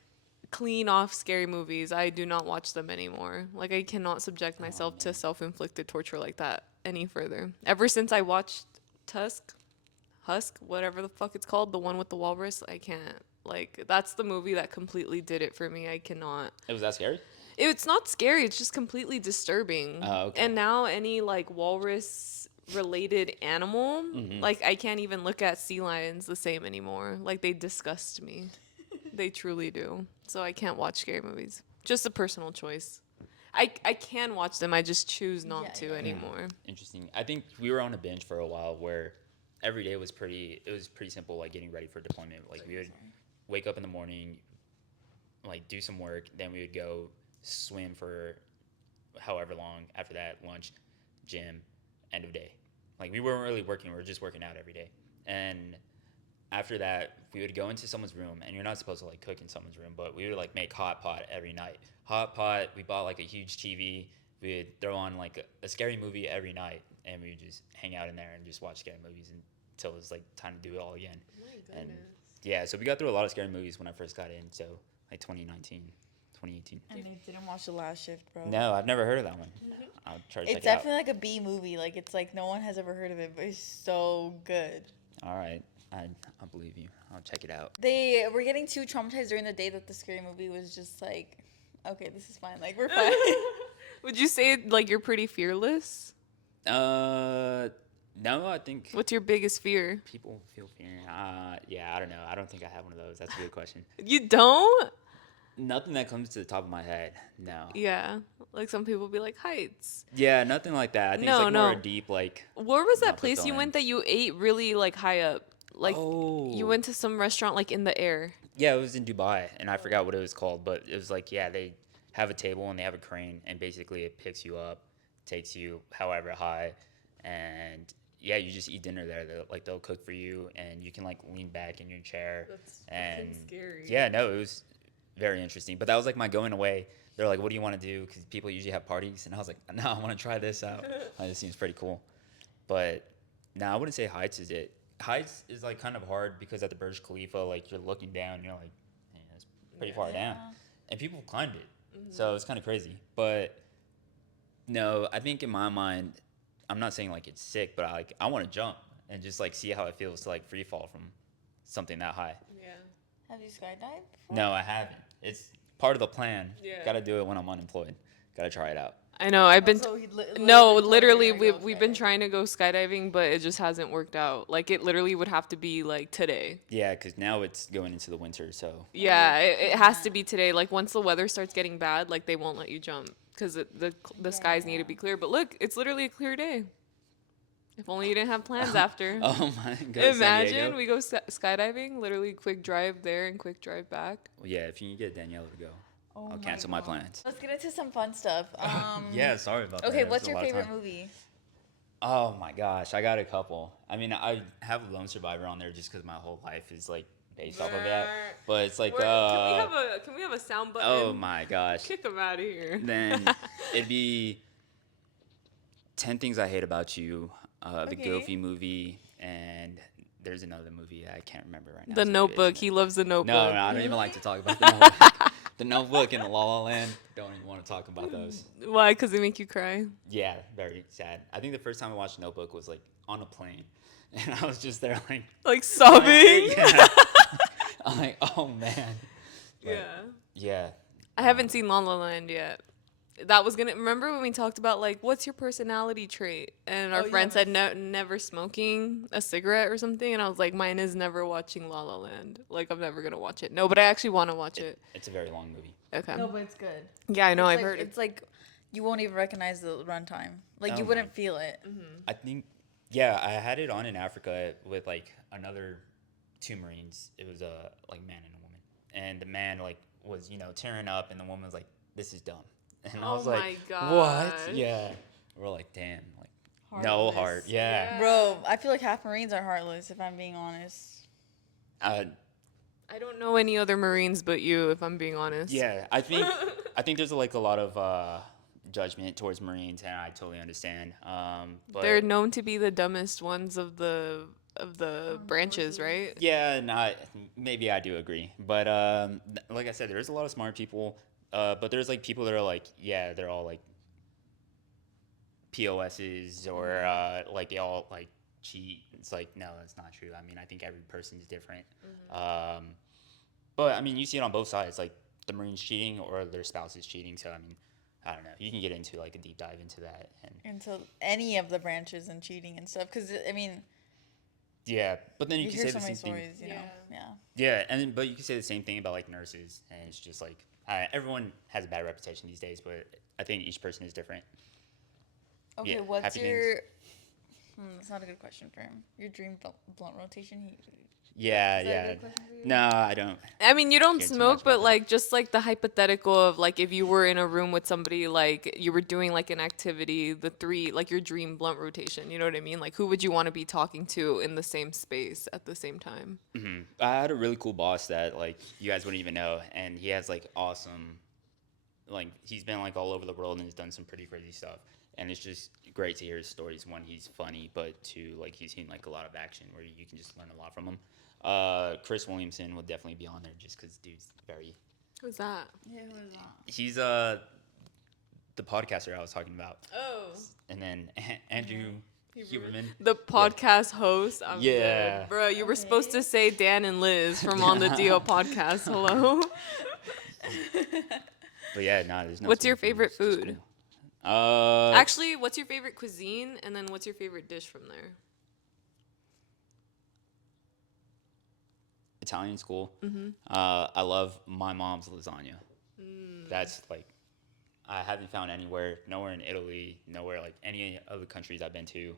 clean off scary movies. I do not watch them anymore. Like I cannot subject myself to self-inflicted torture like that any further. Ever since I watched Husk, whatever the fuck it's called, the one with the walrus, I can't. Like that's the movie that completely did it for me. I cannot. It was that scary? It's not scary. It's just completely disturbing. Oh, okay. And now any like walrus related animal, like I can't even look at sea lions the same anymore. Like they disgust me. They truly do. So I can't watch scary movies. Just a personal choice. I can watch them. I just choose not to anymore. Interesting. I think we were on a binge for a while where every day was pretty simple, like getting ready for deployment. Like we would wake up in the morning, like do some work, then we would go swim for however long. After that, lunch, gym, end of day. Like we weren't really working, we were just working out every day. And after that, we would go into someone's room, and you're not supposed to like cook in someone's room, but we would like make hot pot every night. Hot pot, we bought like a huge TV. We would throw on like a scary movie every night, and we would just hang out in there and just watch scary movies until it was like time to do it all again. Oh my goodness. And yeah, so we got through a lot of scary movies when I first got in. So like 2019, 2018. And they didn't watch The Last Shift, bro. No, I've never heard of that one. I'll try to check It's it out. definitely like a B movie. Like it's like no one has ever heard of it, but it's so good. All right, I believe you. I'll check it out. They were getting too traumatized during the day that the scary movie was just like, okay, this is fine. Like we're fine. Would you say like you're pretty fearless? No, I think What's your biggest fear? people feel fear. Yeah, I don't know. I don't think I have one of those. That's a good question. You don't? Nothing that comes to the top of my head. No. Yeah. Like some people be like heights. Yeah, nothing like that. I think No, it's like more no. deep, like. Where was that Not place you fulfilling. went that you ate really like high up? Like Oh. you went to some restaurant like in the air. Yeah, it was in Dubai, and I forgot what it was called, but it was like, yeah, they have a table and they have a crane, and basically it picks you up, takes you however high, and yeah, you just eat dinner there. They'll cook for you, and you can like lean back in your chair. That's and fucking scary. Yeah, no, it was very interesting. But that was like my going away. They're like, "What do you want to do?" Because people usually have parties, and I was like, "No, I want to try this out. This seems pretty cool." But no, I wouldn't say heights is it. heights is like kind of hard because at the Burj Khalifa, like you're looking down, you're like, man, it's pretty far down, and people climbed it, so it's kind of crazy. But no, I think in my mind, I'm not saying like it's sick, but I want to jump and just like see how it feels to like free fall from something that high. Yeah. Have you skydived before? No, I haven't. It's part of the plan. Yeah. Got to do it when I'm unemployed. Got to try it out. I know. I've been. So he No, told me literally, you're gonna go we've been skydiving. trying to go skydiving, but it just hasn't worked out. Like it literally would have to be like today. Yeah, because now it's going into the winter, so Yeah, it has to be today. Like once the weather starts getting bad, like they won't let you jump because the skies need to be clear. But look, it's literally a clear day. If only you didn't have plans after. oh my god. Imagine we go skydiving, literally quick drive there and quick drive back. Well, yeah, if you can get Daniella to go, Oh I'll my cancel my God. plans. Let's get into some fun stuff. Yeah, sorry about that. Okay, It was what's a your lot of favorite time. movie? Oh my gosh, I got a couple. I mean, I have Lone Survivor on there just because my whole life is like based off of that. But it's like, Can we have a sound button? oh my gosh. Kick him out of here. Then it'd be 10 Things I Hate About You, the Okay. Goofy movie, and there's another movie I can't remember right now. The so Notebook. it's- He loves the Notebook. No, I don't even like to talk about the Notebook. The Notebook and the La La Land. Don't even want to talk about those. Why? Because they make you cry. Yeah, very sad. I think the first time I watched Notebook was like on a plane, and I was just there like Like sobbing. Yeah. I'm like, oh man. But, Yeah. yeah. I haven't seen La La Land yet. That was gonna remember when we talked about like what's your personality trait, and our Oh, you friend said haven't never smoking a cigarette or something, and I was like, mine is never watching La La Land. Like I'm never gonna watch it. No, but I actually want to watch it. It's a very long movie. Okay. No, but it's good. Yeah, I know. I've It's like, heard it. it's like you won't even recognize the runtime. Like Oh you my- wouldn't feel it. I think, yeah, I had it on in Africa with like another two Marines. It was a like man and a woman, and the man like was tearing up, and the woman was like, "This is dumb," and I Oh was like, my "What?" gosh. Yeah, we're like, "Damn, like no Heartless. heart." Yeah. Bro, I feel like half Marines are heartless, if I'm being honest. I don't know any other Marines but you, if I'm being honest. Yeah, I think there's like a lot of judgment towards Marines, and I totally understand. But They're known to be the dumbest ones of the branches, right? yeah, maybe I do agree, but like I said, there's a lot of smart people, but there's like people that are like, yeah, they're all like POSs or like they all like cheat. It's like, no, that's not true. I mean, I think every person is different. But I mean, you see it on both sides, like the Marines cheating or their spouse is cheating. So I mean, I don't know. You can get into like a deep dive into that, and Into any of the branches and cheating and stuff. Because, I mean, yeah. But then you you can hear say so the many same thing. stories, you know? Yeah. Yeah, and but you can say the same thing about like nurses, and it's just like everyone has a bad reputation these days, but I think each person is different. Okay, Yeah, what's happy your... that's not a good question for him. Your dream blunt rotation? Yeah, Is that a yeah. good question for you? No, I don't. I mean, you don't Care too much smoke, about but that. like just like the hypothetical of like if you were in a room with somebody, like you were doing like an activity, the three, like your dream blunt rotation, you know what I mean? Like who would you want to be talking to in the same space at the same time? I had a really cool boss that like you guys wouldn't even know, and he has like awesome, like he's been like all over the world and has done some pretty crazy stuff, and it's just great to hear his stories. One, he's funny, but two, like he's seen like a lot of action where you can just learn a lot from him. Chris Williamson would definitely be on there just because dude's very. Who's that? Yeah, who is that? He's the podcaster I was talking about, Oh, and then Andrew Huberman. the podcast host. I'm Yeah. dead. Bro, you were supposed to say Dan and Liz from On the Deal podcast. Hello. But yeah, no, there's no. What's your smoking, favorite it's just food? cool. Actually, what's your favorite cuisine, and then what's your favorite dish from there? Italian school. I love my mom's lasagna. That's like, I haven't found nowhere in Italy, nowhere like any other countries I've been to.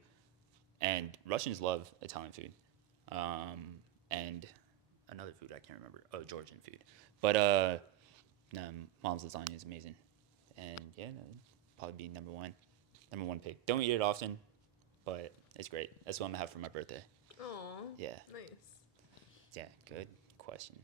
And Russians love Italian food. And another food I can't remember. Oh, Georgian food. But no, mom's lasagna is amazing. And yeah, no, it'd probably be number one pick. Don't eat it often, but it's great. That's what I'm gonna have for my birthday. Oh, Yeah. nice. Yeah, good question.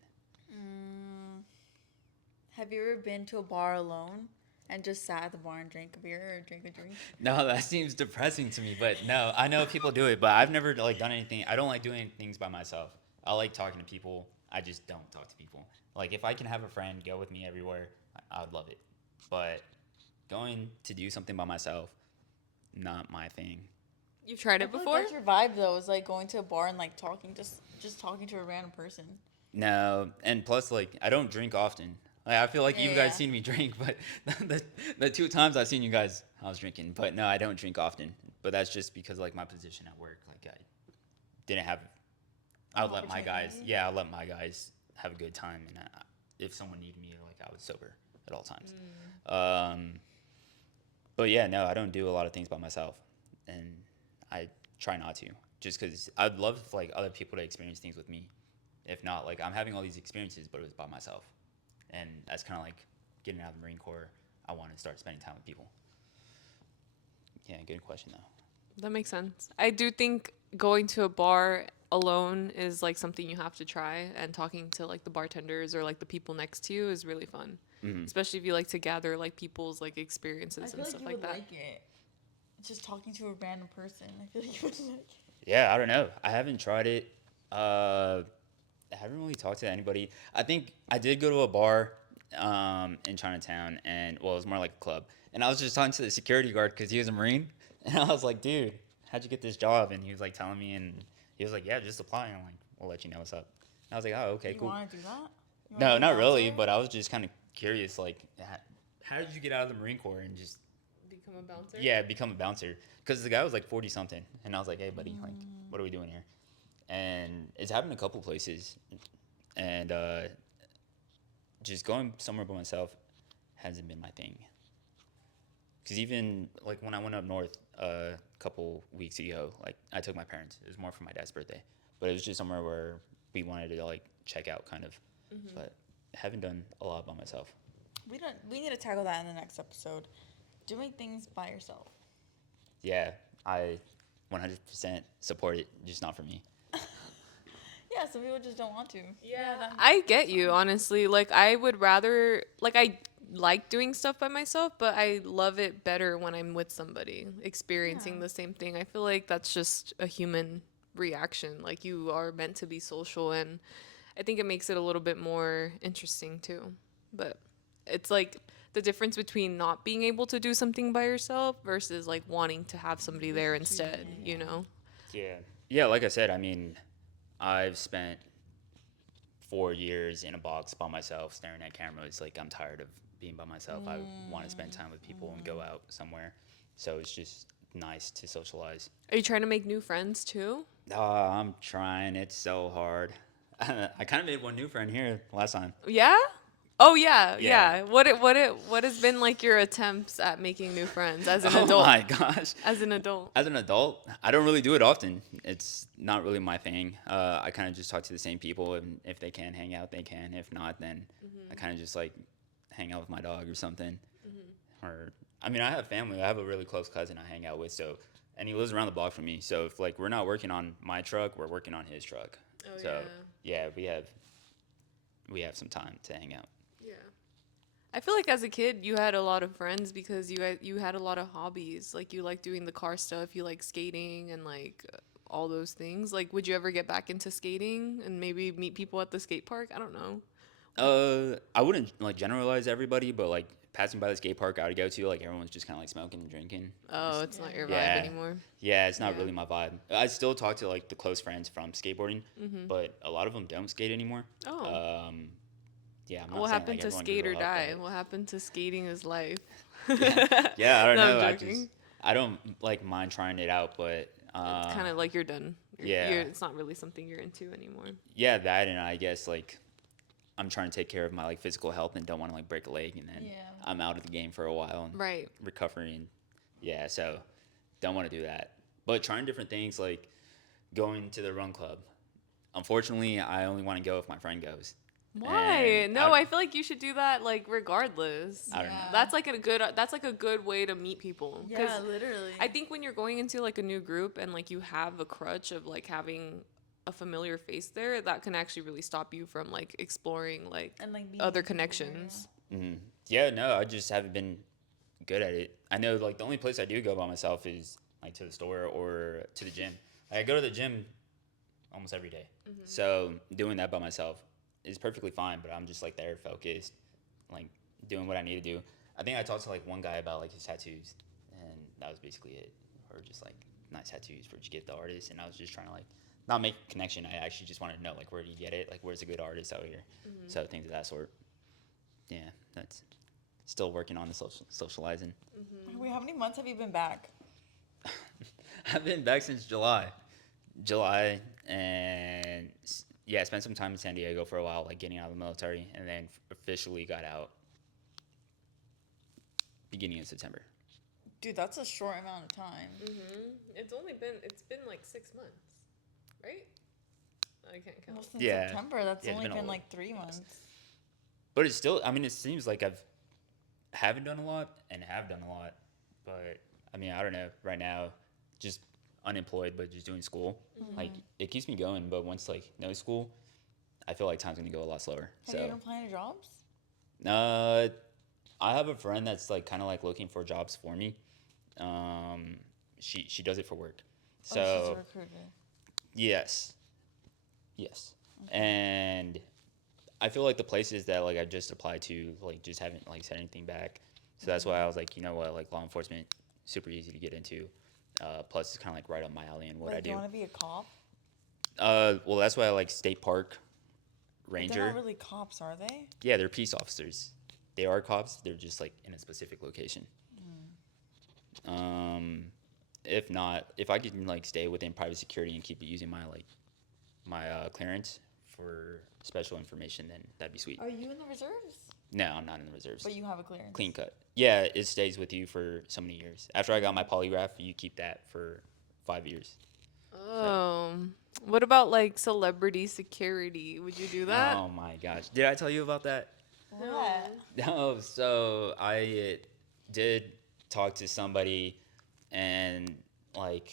Have you ever been to a bar alone and just sat at the bar and drank a beer or drink a drink? No, that seems depressing to me. But no, I know people do it, but I've never like done anything. I don't like doing things by myself. I like talking to people. I just don't talk to people. Like if I can have a friend go with me everywhere, I would love it. But going to do something by myself, not my thing. You've tried I it feel like before? that's your vibe though. Is like going to a bar and like talking, just talking to a random person. No, and plus, like, I don't drink often. Like, I feel like you guys Yeah. seen me drink, but the two times I've seen you guys, I was drinking. But no, I don't drink often. But that's just because, like, my position at work, like, I didn't have. I would let my guys, Opportunity? yeah, I let my guys have a good time, and if someone needed me, like, I was sober at all times. But yeah, no, I don't do a lot of things by myself, and I try not to, just because I'd love like other people to experience things with me. If not, like I'm having all these experiences, but it was by myself, and that's kind of like getting out of the Marine Corps. I want to start spending time with people. Yeah, good question though. That makes sense. I do think going to a bar alone is like something you have to try, and talking to like the bartenders or like the people next to you is really fun. Especially if you like to gather like people's like I experiences feel and like stuff you like would that. like it. Just talking to a random person. I feel like you would like it. Yeah, I don't know. I haven't tried it. I haven't really talked to anybody. I think I did go to a bar in Chinatown, and well, it was more like a club. And I was just talking to the security guard because he was a Marine, and I was like, "Dude, how'd you get this job?" And he was like telling me, and he was like, "Yeah, just apply." And I'm like, "We'll let you know what's up." And I was like, "Oh, okay, You cool." want to do that? You wanna No, be a not really, bouncer? but I was just kind of curious, like, how did you get out of the Marine Corps and just Become a bouncer? yeah become a bouncer? Because the guy was like 40 something, and I was like, "Hey, buddy, like, what are we doing here?" And it's happened a couple places, and just going somewhere by myself hasn't been my thing. Because even like when I went up north a couple weeks ago, like I took my parents. It was more for my dad's birthday, but it was just somewhere where we wanted to like check out, kind of. But haven't done a lot by myself. We need to tackle that in the next episode. Doing things by yourself. Yeah, I 100% support it, just not for me. Yeah, some people just don't want to. Yeah, I get you, honestly. Like, I would rather, like, I like doing stuff by myself, but I love it better when I'm with somebody, experiencing Yeah. the same thing. I feel like that's just a human reaction. Like, you are meant to be social, and I think it makes it a little bit more interesting, too. But it's like the difference between not being able to do something by yourself versus, like, wanting to have somebody there instead, you know? Yeah. Yeah, like I said, I mean, I've spent 4 years in a box by myself staring at cameras. Like, I'm tired of being by myself. I want to spend time with people and go out somewhere. So it's just nice to socialize. Are you trying to make new friends, too? Oh, I'm trying. It's so hard. I kind of made one new friend here last time. Yeah? Oh yeah, Yeah. yeah. What has been like your attempts at making new friends as an Oh adult? my gosh. As an adult. As an adult, I don't really do it often. It's not really my thing. I kind of just talk to the same people, and if they can hang out, they can. If not, then I kind of just like hang out with my dog or something. Or I mean, I have family. I have a really close cousin I hang out with, so and he lives around the block from me. So if like we're not working on my truck, we're working on his truck. Oh, So yeah, we have some time to hang out. Yeah. I feel like as a kid you had a lot of friends because you had a lot of hobbies. Like you like doing the car stuff, you like skating and like all those things. Like would you ever get back into skating and maybe meet people at the skate park? I don't know. I wouldn't like generalize everybody, but like passing by the skate park I would go to, like everyone's just kind of like smoking and drinking. Oh, it's not your vibe Yeah. anymore. Yeah, it's not Yeah. really my vibe. I still talk to like the close friends from skateboarding, but a lot of them don't skate anymore. Oh. Yeah, I'm not What saying, happened like, to everyone skate or grew up, die? but- What happened to skating is life. Yeah, I don't No, know. I'm joking. I don't like mind trying it out, but It's kind of like you're done. yeah. It's not really something you're into anymore. yeah, that and I guess like I'm trying to take care of my like physical health and don't want to like break a leg and then Yeah. I'm out of the game for a while and Right. recovery and yeah, so don't want to do that. But trying different things like going to the run club. Unfortunately, I only want to go if my friend goes. Why? And No, I feel like you should do that like regardless. I don't know. Yeah. That's like a good way to meet people. 'Cause Yeah, literally. I think when you're going into like a new group and like you have a crutch of like having a familiar face there, that can actually really stop you from like exploring like and like being other with people, connections. Yeah, no, I just haven't been good at it. I know like the only place I do go by myself is like to the store or to the gym. I go to the gym almost every day. So doing that by myself is perfectly fine, but I'm just like there focused, like doing what I need to do. I think I talked to like one guy about like his tattoos, and that was basically it. Or just like nice tattoos for you get the artist, and I was just trying to like not make a connection. I actually just wanted to know like where do you get it, like where's a good artist out here, so things of that sort. Yeah, that's still working on the socializing. Wait, how many months have you been back? I've been back since July, and yeah, spent some time in San Diego for a while, like getting out of the military, and then officially got out beginning of September. Dude, that's a short amount of time. It's been like 6 months, right? I can't count. Well, since Yeah. September, that's Yeah, it's only been a been little- like 3 months. But it's still, I mean, it seems like haven't done a lot and have done a lot, but I mean, I don't know. Right now, just unemployed, but just doing school, like it keeps me going. But once like no school, I feel like time's gonna go a lot slower. Have you been applying to jobs? I have a friend that's like kind of like looking for jobs for me. She does it for work. So Oh, she's a recruiter. yes, and I feel like the places that like I just applied to like just haven't like said anything back. So that's why I was like, you know what, like law enforcement, super easy to get into. Plus, it's kind of like right up my alley and what I Like, do. you want to be a cop? Well, that's why I like state park But ranger. they're not really cops, are they? Yeah, they're peace officers. They are cops. They're just like in a specific location. If not, if I can like stay within private security and keep using my clearance for special information, then that'd be sweet. Are you in the reserves? No, I'm not in the reserves. But you have a clearance. Clean cut. Yeah, it stays with you for so many years. After I got my polygraph, you keep that for 5 years. Oh, what about like celebrity security? Would you do that? Oh my gosh, did I tell you about that? What? No, so I did talk to somebody, and like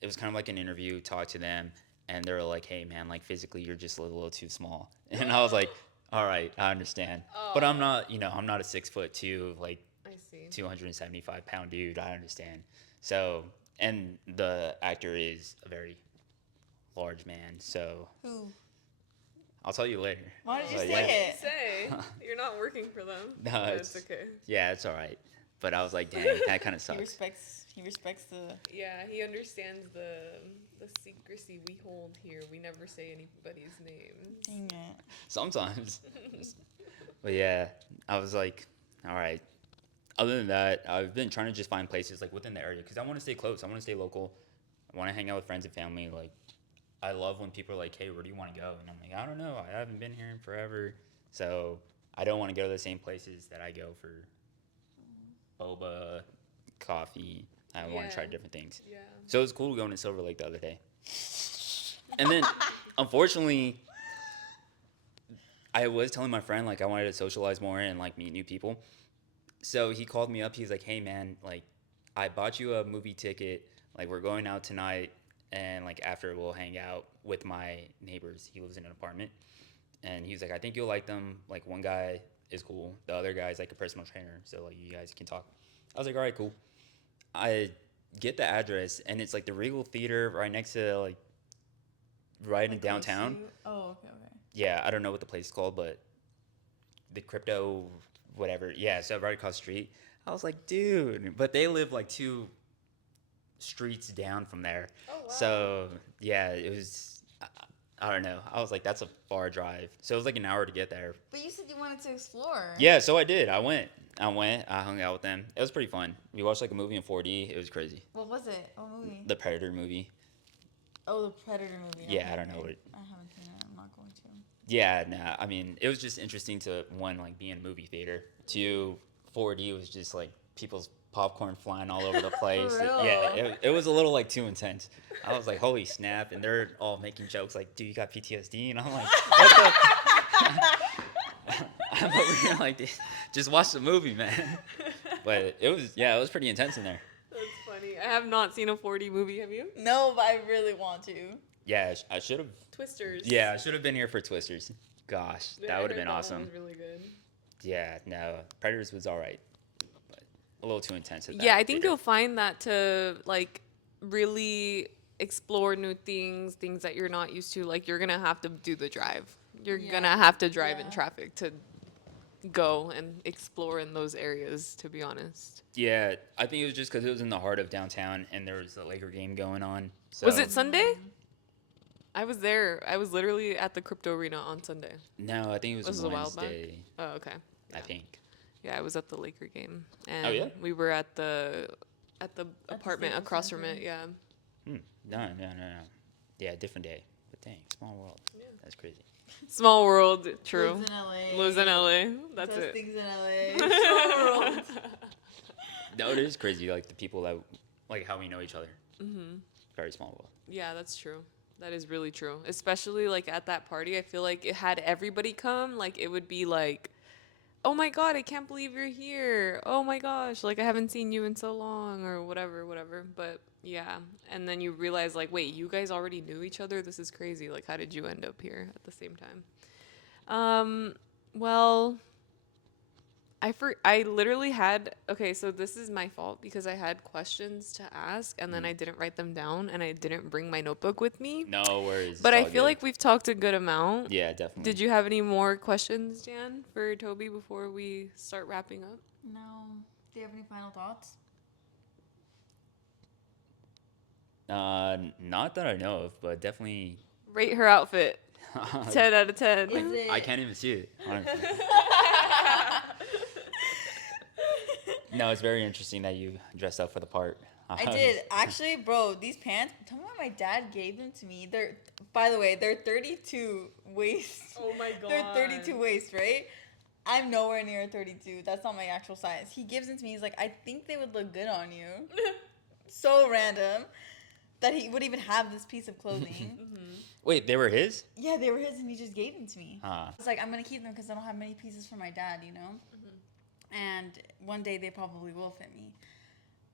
it was kind of like an interview. Talk to them, and they were like, "Hey, man, like physically, you're just a little too small." And I was like, "All right, I understand, but I'm not, I'm not a 6'2", like I see. 275-pound dude. I understand." So, and the actor is a very large man, so Who? I'll tell you later. Why did you But say yeah. it? Say you're not working for them. No, But it's- it's okay. Yeah, it's all right. But I was like, dang, that kind of He sucks. respects the. Yeah, he understands the secrecy we hold here. We never say anybody's name. Dang it. Sometimes. But yeah, I was like, all right. Other than that, I've been trying to just find places like within the area because I want to stay close. I want to stay local. I want to hang out with friends and family. Like, I love when people are like, hey, where do you want to go? And I'm like, I don't know. I haven't been here in forever. So I don't want to go to the same places that I go for boba, coffee. I want Yeah. to try different things. Yeah. So it was cool going to Silver Lake the other day. And then, unfortunately, I was telling my friend, like, I wanted to socialize more and, like, meet new people. So he called me up. He's like, hey, man, like, I bought you a movie ticket. Like, we're going out tonight. And, like, after we'll hang out with my neighbors. He lives in an apartment. And he was like, I think you'll like them. Like, one guy is cool. The other guy's, like, a personal trainer. So, like, you guys can talk. I was like, all right, cool. I get the address, and it's, like, the Regal Theater right next to, like, right in downtown. Oh, okay. Yeah, I don't know what the place is called, but the crypto, whatever. Yeah, so right across the street. I was like, dude, but they live like 2 streets down from there. Oh, wow. So yeah, it was, I don't know. I was like, that's a far drive. So it was like an hour to get there. But you said you wanted to explore. Yeah, so I did. I went. I hung out with them. It was pretty fun. We watched like a movie in 4D. It was crazy. What was it? What movie? The Predator movie. Oh, the Predator movie. Yeah, Okay, I don't know okay. what. I haven't seen it. I'm not going to. Yeah, nah. I mean, it was just interesting to one, like be in a movie theater. 2, 4D was just like people's popcorn flying all over the place. real? Yeah, it was a little like too intense. I was like, holy snap! And they're all making jokes like, "Dude, you got PTSD?" And I'm like, "What the?" I'm over here like, just watch the movie, man. But it was pretty intense in there. That's funny. I have not seen a 4D movie. Have you? No, but I really want to. Yeah, I should have. Twisters. Yeah, I should have been here for Twisters. Gosh, Yeah, that I would have heard been that one awesome. was really good. Yeah, no, Predators was all right. But a little too intense at that. Yeah, I think theater. you'll find that to like really explore new things that you're not used to. Like you're gonna have to do the drive. You're gonna have to drive in Yeah. traffic to go and explore in those areas, to be honest. Yeah, I think it was just because it was in the heart of downtown and there was a Laker game going on. So Was it Sunday? I was there. I was literally at the crypto arena on Sunday. No, I think it was Was it a while back? Wednesday. Oh, okay. I think. Yeah, I was at the Laker game, and Oh, yeah? we were at the apartment Staples across from Center. it. Yeah. No. Yeah, different day. But dang, small world. That's crazy. Small world. True. Lives in LA. Lives in LA. That's Does it. things in LA. Small world. No, it is crazy. Like the people that, like how we know each other. Mm-hmm. Very small world. Yeah, that's true. That is really true. Especially like at that party, I feel like it had everybody come. Like it would be like, oh my god, I can't believe you're here. Oh my gosh, like I haven't seen you in so long, or whatever. But yeah, and then you realize like, wait, you guys already knew each other. This is crazy. Like, how did you end up here at the same time? Well, I literally had, okay, so this is my fault because I had questions to ask and then I didn't write them down and I didn't bring my notebook with me. No worries. But it's I all feel good. like we've talked a good amount. Yeah, definitely. Did you have any more questions, Jan, for Toby before we start wrapping up? No. Do you have any final thoughts? Not that I know of, but definitely. Rate her outfit. 10 out of 10. Is it? I can't even see it. Honestly. No, it's very interesting that you dressed up for the part. I did. Actually, bro, these pants, tell me why my dad gave them to me. They're, by the way, they're 32 waist. Oh my god. They're 32 waist, right? I'm nowhere near 32. That's not my actual size. He gives them to me. He's like, I think they would look good on you. So random that he would even have this piece of clothing. Wait, they were his? Yeah, they were his and he just gave them to me. Huh. It's like, I'm going to keep them because I don't have many pieces for my dad, you know? And one day they probably will fit me.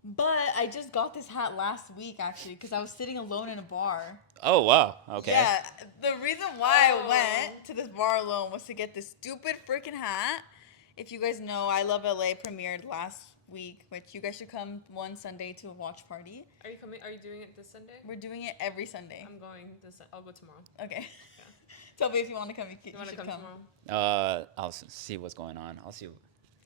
But I just got this hat last week, actually, because I was sitting alone in a bar. Oh, wow. Okay. Yeah, the reason why I went to this bar alone was to get this stupid freaking hat. If you guys know, I Love LA premiered last week, which you guys should come one Sunday to a watch party. Are you coming? Are you doing it this Sunday? We're doing it every Sunday. I'm going this. I'll go tomorrow. Okay. Tell me if you want to come. You Want to should come come. tomorrow? I'll see what's going on. I'll see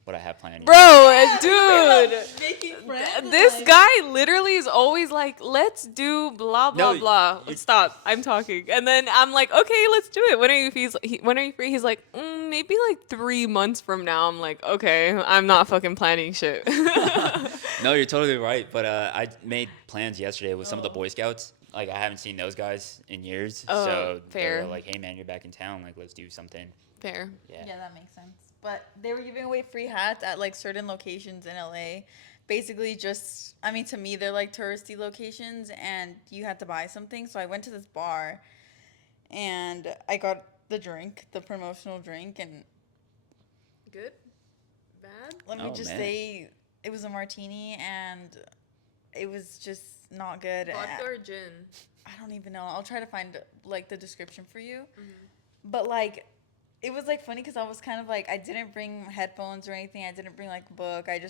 what I have planned. Bro, dude. Making friends. This like- guy literally is always like, let's do blah blah No, blah. Stop, I'm talking, and then I'm like, okay, let's do it. When are you when are you free? He's like, maybe like 3 months from now. I'm like, okay, I'm not fucking planning shit. No, you're totally right. But I made plans yesterday with some of the Boy Scouts. Like, I haven't seen those guys in years. Oh, so they fair. were like, hey, man, you're back in town. Like, let's do something. Fair. Yeah, that makes sense. But they were giving away free hats at like certain locations in LA. Basically, just, I mean, to me, they're like touristy locations and you had to buy something. So I went to this bar and I got the drink, the promotional drink. And Good. Bad. let me Oh, just man. say, it was a martini and it was just not good. Vodka or gin? I don't even know. I'll try to find like the description for you. But like, it was like funny because I was kind of like, I didn't bring headphones or anything. I didn't bring like a book. I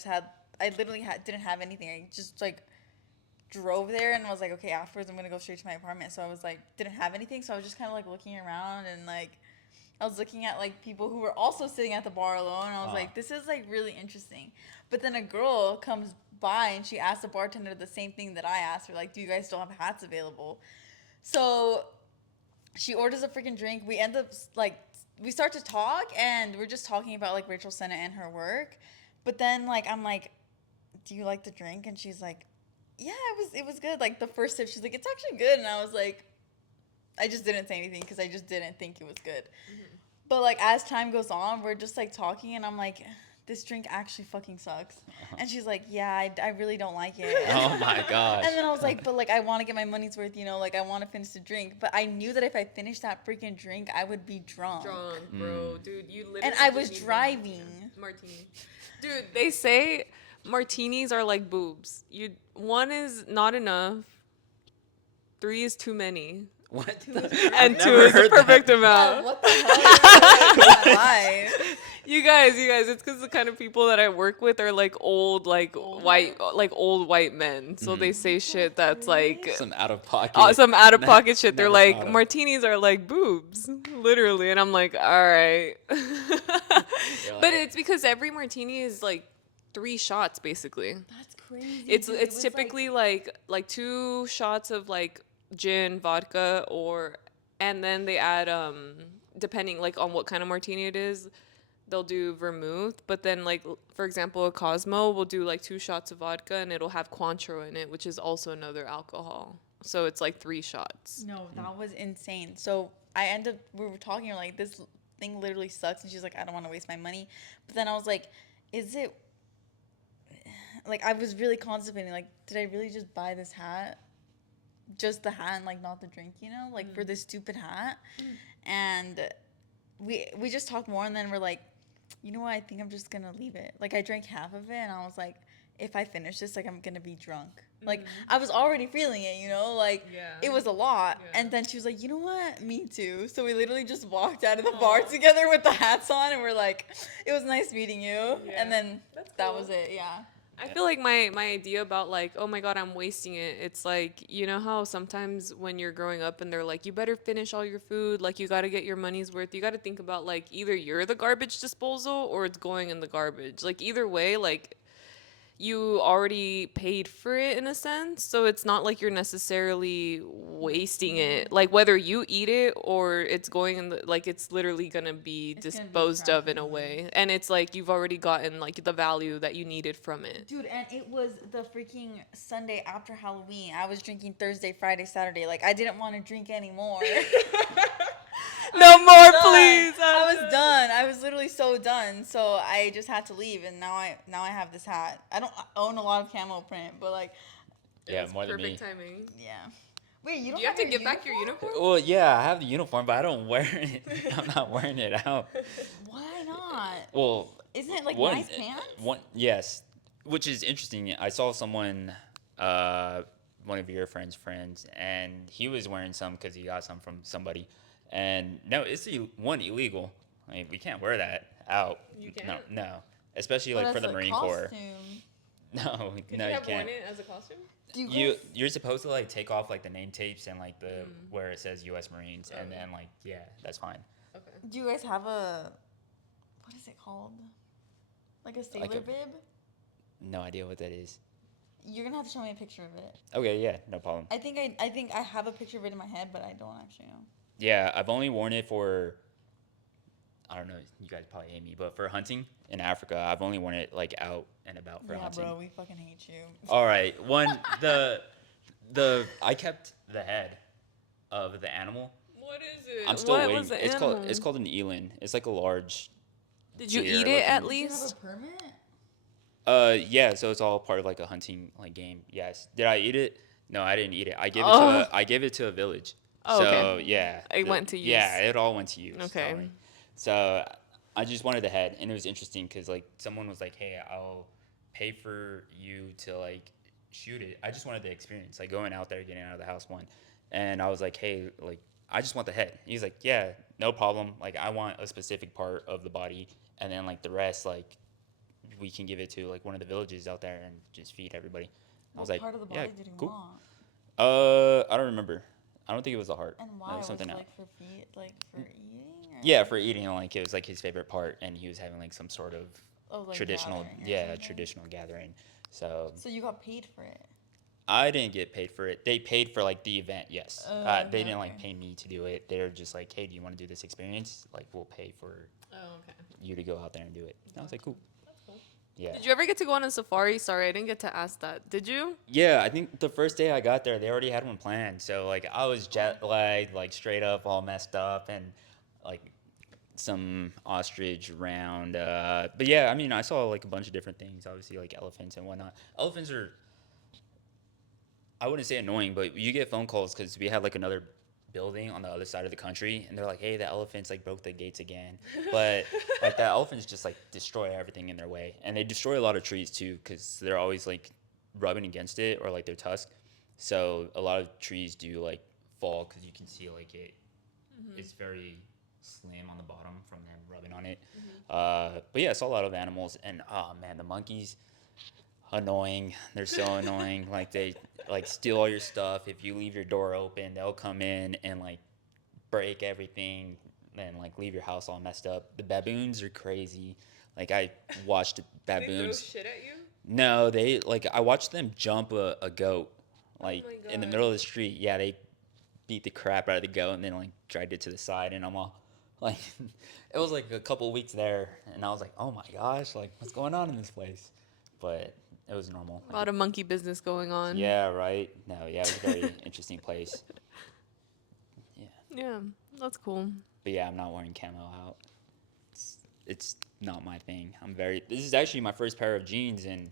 literally didn't have anything. I just like drove there and was like, okay, afterwards I'm gonna go straight to my apartment. So I was like, didn't have anything. So I was just kind of like looking around and like, I was looking at like people who were also sitting at the bar alone. And I was like, this is like really interesting. But then a girl comes by and she asked the bartender the same thing that I asked her, like, do you guys still have hats available? So she orders a freaking drink. We end up like, we start to talk and we're just talking about like Rachel Sennett and her work. But then like, I'm like, do you like the drink? And she's like, yeah, it was good. Like the first sip, she's like, it's actually good. And I was like, I just didn't say anything because I just didn't think it was good. But like as time goes on, we're just like talking and I'm like, this drink actually fucking sucks. And she's like, yeah, I really don't like it. Oh, my gosh. And then I was like, but like I want to get my money's worth, you know, like I want to finish the drink. But I knew that if I finished that freaking drink, I would be drunk. Drunk, bro. Dude, you literally. And I was didn't even driving. Martini. Dude, they say martinis are like boobs. One is not enough. 3 is too many. What? And I've 2 never is the heard perfect that. amount. What the hell is my life? You guys, guys, it's because the kind of people that I work with are like old, like old white men. So they say shit that's like Some out of pocket. some out of pocket shit. They're never like, thought of. martinis are like boobs, literally. And I'm like, all right. But it's because every martini is like 3 shots basically. That's crazy. It's dude. It it's was, typically like 2 shots of like gin, vodka, or and then they add depending like on what kind of martini it is, they'll do vermouth. But then like for example, a Cosmo will do like 2 shots of vodka and it'll have Cointreau in it, which is also another alcohol. So it's like 3 shots. no, that was insane. So we were talking, we're like, this thing literally sucks. And she's like, I don't want to waste my money. But then I was like, is it, like, I was really constipating. Like, did I really just buy this hat? Just the hat and, like, not the drink, you know? Like, for this stupid hat. And we just talked more, and then we're like, you know what? I think I'm just going to leave it. Like, I drank half of it, and I was like, if I finish this, like, I'm going to be drunk. Like, I was already feeling it, you know? Like, it was a lot. Yeah. And then she was like, you know what? Me too. So we literally just walked out of the bar together with the hats on, and we're like, it was nice meeting you. Yeah. And then That's that cool. was it, yeah. I feel like my idea about like, oh my God, I'm wasting it. It's like, you know how sometimes when you're growing up and they're like, you better finish all your food. Like you got to get your money's worth. You got to think about like either you're the garbage disposal or it's going in the garbage. Like either way, like you already paid for it in a sense. So it's not like you're necessarily wasting it. Like whether you eat it or it's going in the, like it's literally going to be It's gonna be disposed trash of in a anyway. way. And it's like you've already gotten like the value that you needed from it. Dude, and it was the freaking Sunday after Halloween. I was drinking Thursday, Friday, Saturday. Like, I didn't want to drink anymore. No more, Done. please. I was done. I was literally so done. So I just had to leave, and now I have this hat. I don't own a lot of camo print, but like, Yeah, It's more than me. perfect timing. yeah. Wait, you don't Do you have to your give back your uniform? Well, yeah, I have the uniform, but I don't wear it. I'm not wearing it out. Why not? Well, Isn't it like one, nice pants? yes, which is interesting. I saw someone, one of your friends, and he was wearing some because he got some from somebody. And no, it's illegal. I mean, we can't wear that out. You No, can't? no, especially But like for as the a Marine Corps. costume. No, Could no, you you have can't. worn it as a costume? Do you guys, You're supposed to like take off like the name tapes and like the where it says U.S. Marines, and then like yeah, that's fine. Okay. do you guys have a, what is it called? Like a sailor a- bib? No idea what that is. You're gonna have to show me a picture of it. Okay, yeah, no problem. I think I have a picture of it in my head, but I don't actually know. Yeah, I've only worn it for, I don't know, you guys probably hate me, but for hunting in Africa, I've only worn it like out and about for Yeah, hunting. bro, we fucking hate you. All right, I kept the head of the animal. What is it? I'm still what waiting. Was the It's animal? called an eland. It's like a large. Did you deer eat it at looking- Do you have a least? permit? Yeah, so it's all part of like a hunting like game. Yes. Did I eat it? No, I didn't eat it. I gave it to a village. Oh, so okay. yeah. It went to use. Yeah, it all went to use. Okay. Sorry. So I just wanted the head, and it was interesting because like someone was like, "Hey, I'll pay for you to like shoot it." I just wanted the experience, like going out there, getting out of the house one, and I was like, "Hey, like I just want the head." He's like, "Yeah, no problem. Like I want a specific part of the body, and then like the rest, like we can give it to like one of the villages out there and just feed everybody." I was What like, part of the "Yeah, body did you cool." want? I don't remember. I don't think it was the heart. And It why? was Was something it else. like for feet, like for eating? Or? Yeah, for eating, like it was like his favorite part, and he was having like some sort of Oh, like traditional, gathering or yeah, something? traditional gathering. So So you got paid for it? I didn't get paid for it. They paid for like the event, yes. Oh, They okay, didn't like okay. pay me to do it. They're just like, hey, do you want to do this experience? Like we'll pay for Oh, okay. you to go out there and do it. And I was like, cool. That's cool. Yeah. Did you ever get to go on a safari? Sorry, I didn't get to ask that. Did you? Yeah, I think the first day I got there, they already had one planned. So like I was jet lagged, like straight up, all messed up, and like some ostrich round. But yeah, I mean, I saw like a bunch of different things. Obviously, like elephants and whatnot. Elephants are, I wouldn't say annoying, but you get phone calls because we had like another building on the other side of the country, and they're like, "Hey, the elephants like broke the gates again." But like the elephants just like destroy everything in their way, and they destroy a lot of trees too because they're always like rubbing against it or like their tusk. So a lot of trees do like fall because you can see like it's very slim on the bottom from them rubbing on it. But yeah, I saw a lot of animals, and oh man, the monkeys, annoying. They're so annoying. Like they like steal all your stuff. If you leave your door open, they'll come in and like break everything and like leave your house all messed up. The baboons are crazy. Like I watched baboons. shit at you? No, they like I watched them jump a goat like my in the God. middle of the street. Yeah, they beat the crap out of the goat and then like dragged it to the side, and I'm all like it was like a couple weeks there, and I was like, oh my gosh, like what's going on in this place? But it was normal. A lot of monkey business going on. Yeah, right. No, yeah, it was a very interesting place. Yeah, Yeah, that's cool. but yeah, I'm not wearing camo out. It's not my thing. This is actually my first pair of jeans in,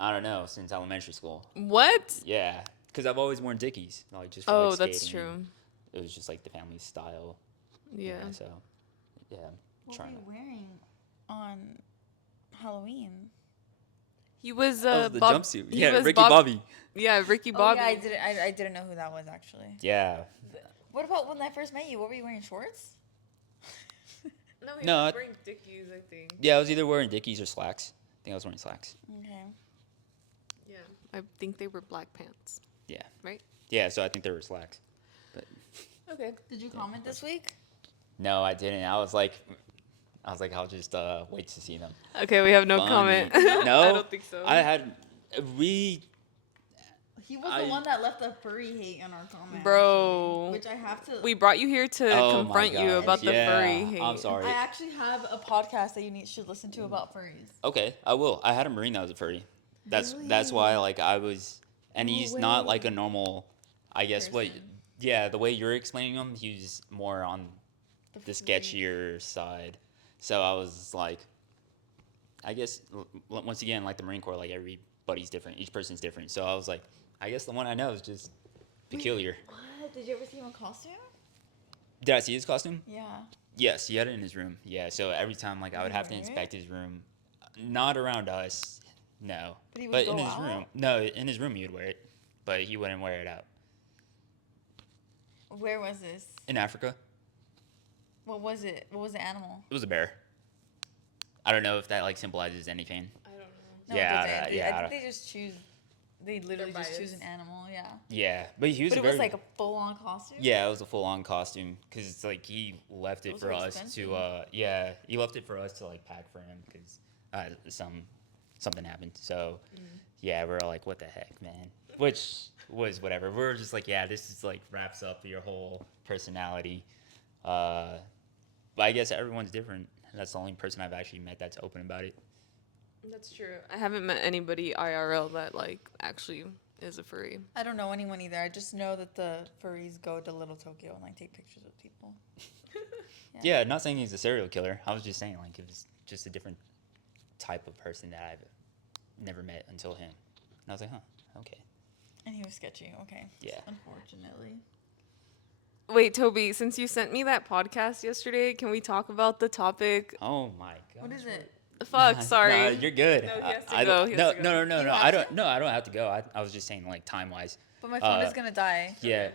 I don't know, since elementary school. What? Yeah, because I've always worn Dickies, like just for Oh, like, that's skating. true. It was just like the family style. Yeah. So, yeah, I'm What were trying you to. wearing on Halloween? He was That was the Bob- jumpsuit. he Yeah, was Ricky Bob- Bobby. Yeah, Ricky Oh Bobby. yeah, I didn't know who that was actually. Yeah. What about when I first met you? What were you wearing? Shorts? No, he No, was I- wearing Dickies, I think. Yeah, I was either wearing Dickies or slacks. I think I was wearing slacks. Okay. Yeah, I think they were black pants. Yeah. Right? Yeah, so I think they were slacks. But Okay. Did you comment this week? no, I didn't. I was like, I'll just wait to see them. Okay, we have no Funny. comment. No, I don't think so. I had we. He was I- the one that left a furry hate on our comment. Bro. Which I have to. We brought you here to Oh my confront you gosh, about the yeah, furry hate. I'm sorry. I actually have a podcast that should listen to about furries. Okay, I will. I had a Marine that was a furry. That's why like I was, and No he's not way. like a normal. I guess what. Person. Yeah, the way you're explaining him, he's more on the furry. sketchier side. So I was like, I guess once again, like the Marine Corps, like everybody's different. Each person's different. So I was like, I guess the one I know is just peculiar. What? Did you ever see him in costume? Did I see his costume? Yeah. Yes, he had it in his room. Yeah, so every time like I would he have to wear it? inspect his room, not around us, no. But he would But go in his out? room, no, in his room he would wear it, but he wouldn't wear it out. Where was this? In Africa, What was it? What was the animal? it was a bear. I don't know if that like symbolizes anything. I don't know. No, Yeah, it doesn't. yeah, I I don't- think they just choose. They literally They're just choose biased. an animal. Yeah. Yeah, but he was But a it very, was like a full-on costume. yeah, it was a full-on costume because it's like he left it Those for are us to expensive. yeah, he left it for us to like pack for him because something happened. So yeah, we're all like, what the heck, man? Which was whatever. We were just like, yeah, this is like wraps up your whole personality. But I guess everyone's different. That's the only person I've actually met that's open about it. That's true. I haven't met anybody IRL that like actually is a furry. I don't know anyone either. I just know that the furries go to Little Tokyo and like take pictures with people. Yeah, not saying he's a serial killer. I was just saying like it was just a different type of person that I've never met until him. And I was like, huh, okay. And he was sketchy. Okay. Yeah. Unfortunately. Wait, Toby, since you sent me that podcast yesterday, can we talk about the topic? Oh my god. What is it? Fuck, sorry. Nah, you're good. No, he has to I go, don't- he has no, to go. no, no, no, You no. have I to? don't. No, I don't have to go. I was just saying like time wise. But my phone Uh, is gonna die. Yeah.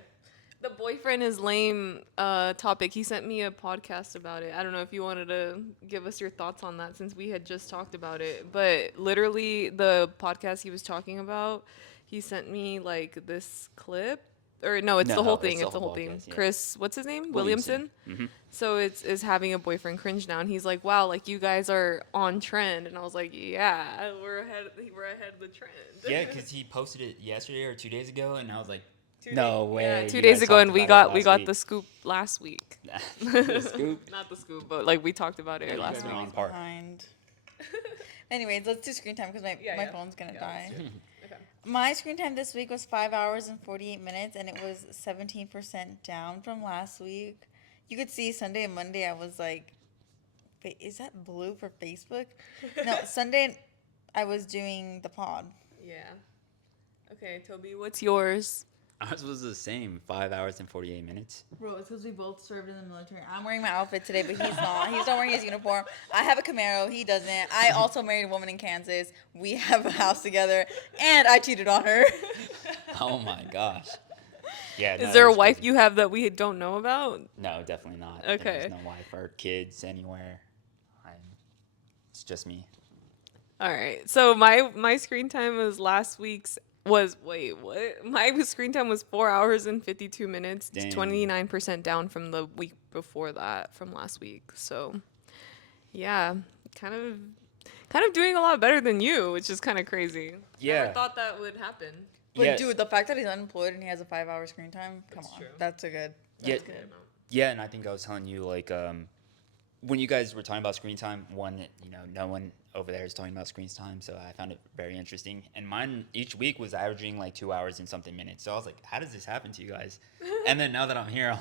The boyfriend is lame topic. He sent me a podcast about it. I don't know if you wanted to give us your thoughts on that since we had just talked about it. But literally, the podcast he was talking about, he sent me like this clip. Or no, it's the No, whole it's thing. the It's the whole whole thing. podcast, yeah. Chris, what's his name? Williamson. Williamson. Mhm. So it's is having a boyfriend cringe now, and he's like, "Wow, like you guys are on trend." And I was like, "Yeah, we're ahead. We're ahead of the trend." Yeah, because he posted it yesterday or 2 days ago, and I was like, 2 no days- way. Yeah, you 2 days guys ago, and talked we about it got last the week." scoop last week. The scoop. Not the scoop, but like we talked about it Yeah, you last guys week. are on par. Behind. Anyways, let's do screen time because my Yeah, yeah. phone's gonna Yeah, die. let's do it. Okay. My screen time this week was 5 hours and 48 minutes, and it was 17% down from last week. You could see Sunday and Monday, I was like, is that blue for Facebook? No, Sunday, I was doing the pod. Yeah. Okay, Toby, what's yours? Ours was the same, 5 hours and 48 minutes. Bro, it's because we both served in the military. I'm wearing my outfit today, but he's not. He's not wearing his uniform. I have a Camaro. He doesn't. I also married a woman in Kansas. We have a house together, and I cheated on her. Oh my gosh. Yeah. No, Is there it a was wife crazy. you have that we don't know about? No, definitely not. Okay. There's no wife or kids anywhere. I'm, it's just me. All right. So my screen time was last week's was wait, what? My screen time was 4 hours and 52 minutes, Dang. 29% down from the week before that from last week. So, yeah, kind of doing a lot better than you, which is kind of crazy. Yeah. Never thought that would happen. But Yeah. dude, the fact that he's unemployed and he has a 5-hour screen time, come That's on, true. that's a good. Yeah. That's good. Yeah, and I think I was telling you like when you guys were talking about screen time, no one over there is talking about screen time, so I found it very interesting. And mine each week was averaging like 2 hours and something minutes. So I was like, how does this happen to you guys? And then now that I'm here,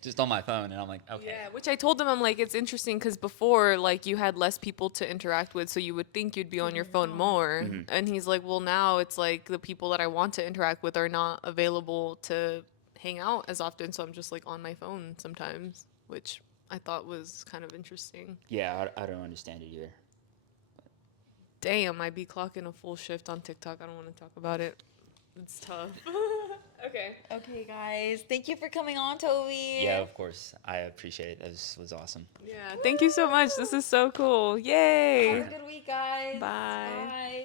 just on my phone, and I'm like, okay. Yeah, which I told him, I'm like, it's interesting because before, like, you had less people to interact with, so you would think you'd be on your phone more. And he's like, well, now it's like the people that I want to interact with are not available to hang out as often, so I'm just like on my phone sometimes, which I thought was kind of interesting. Yeah, I don't understand it either. Damn, I be clocking a full shift on TikTok. I don't want to talk about it. It's tough. Okay. Okay, guys, thank you for coming on, Toby. Yeah, of course. I appreciate it. This was awesome. Yeah, thank you so much. This is so cool. Yay. Have a good week, guys. Bye. Bye.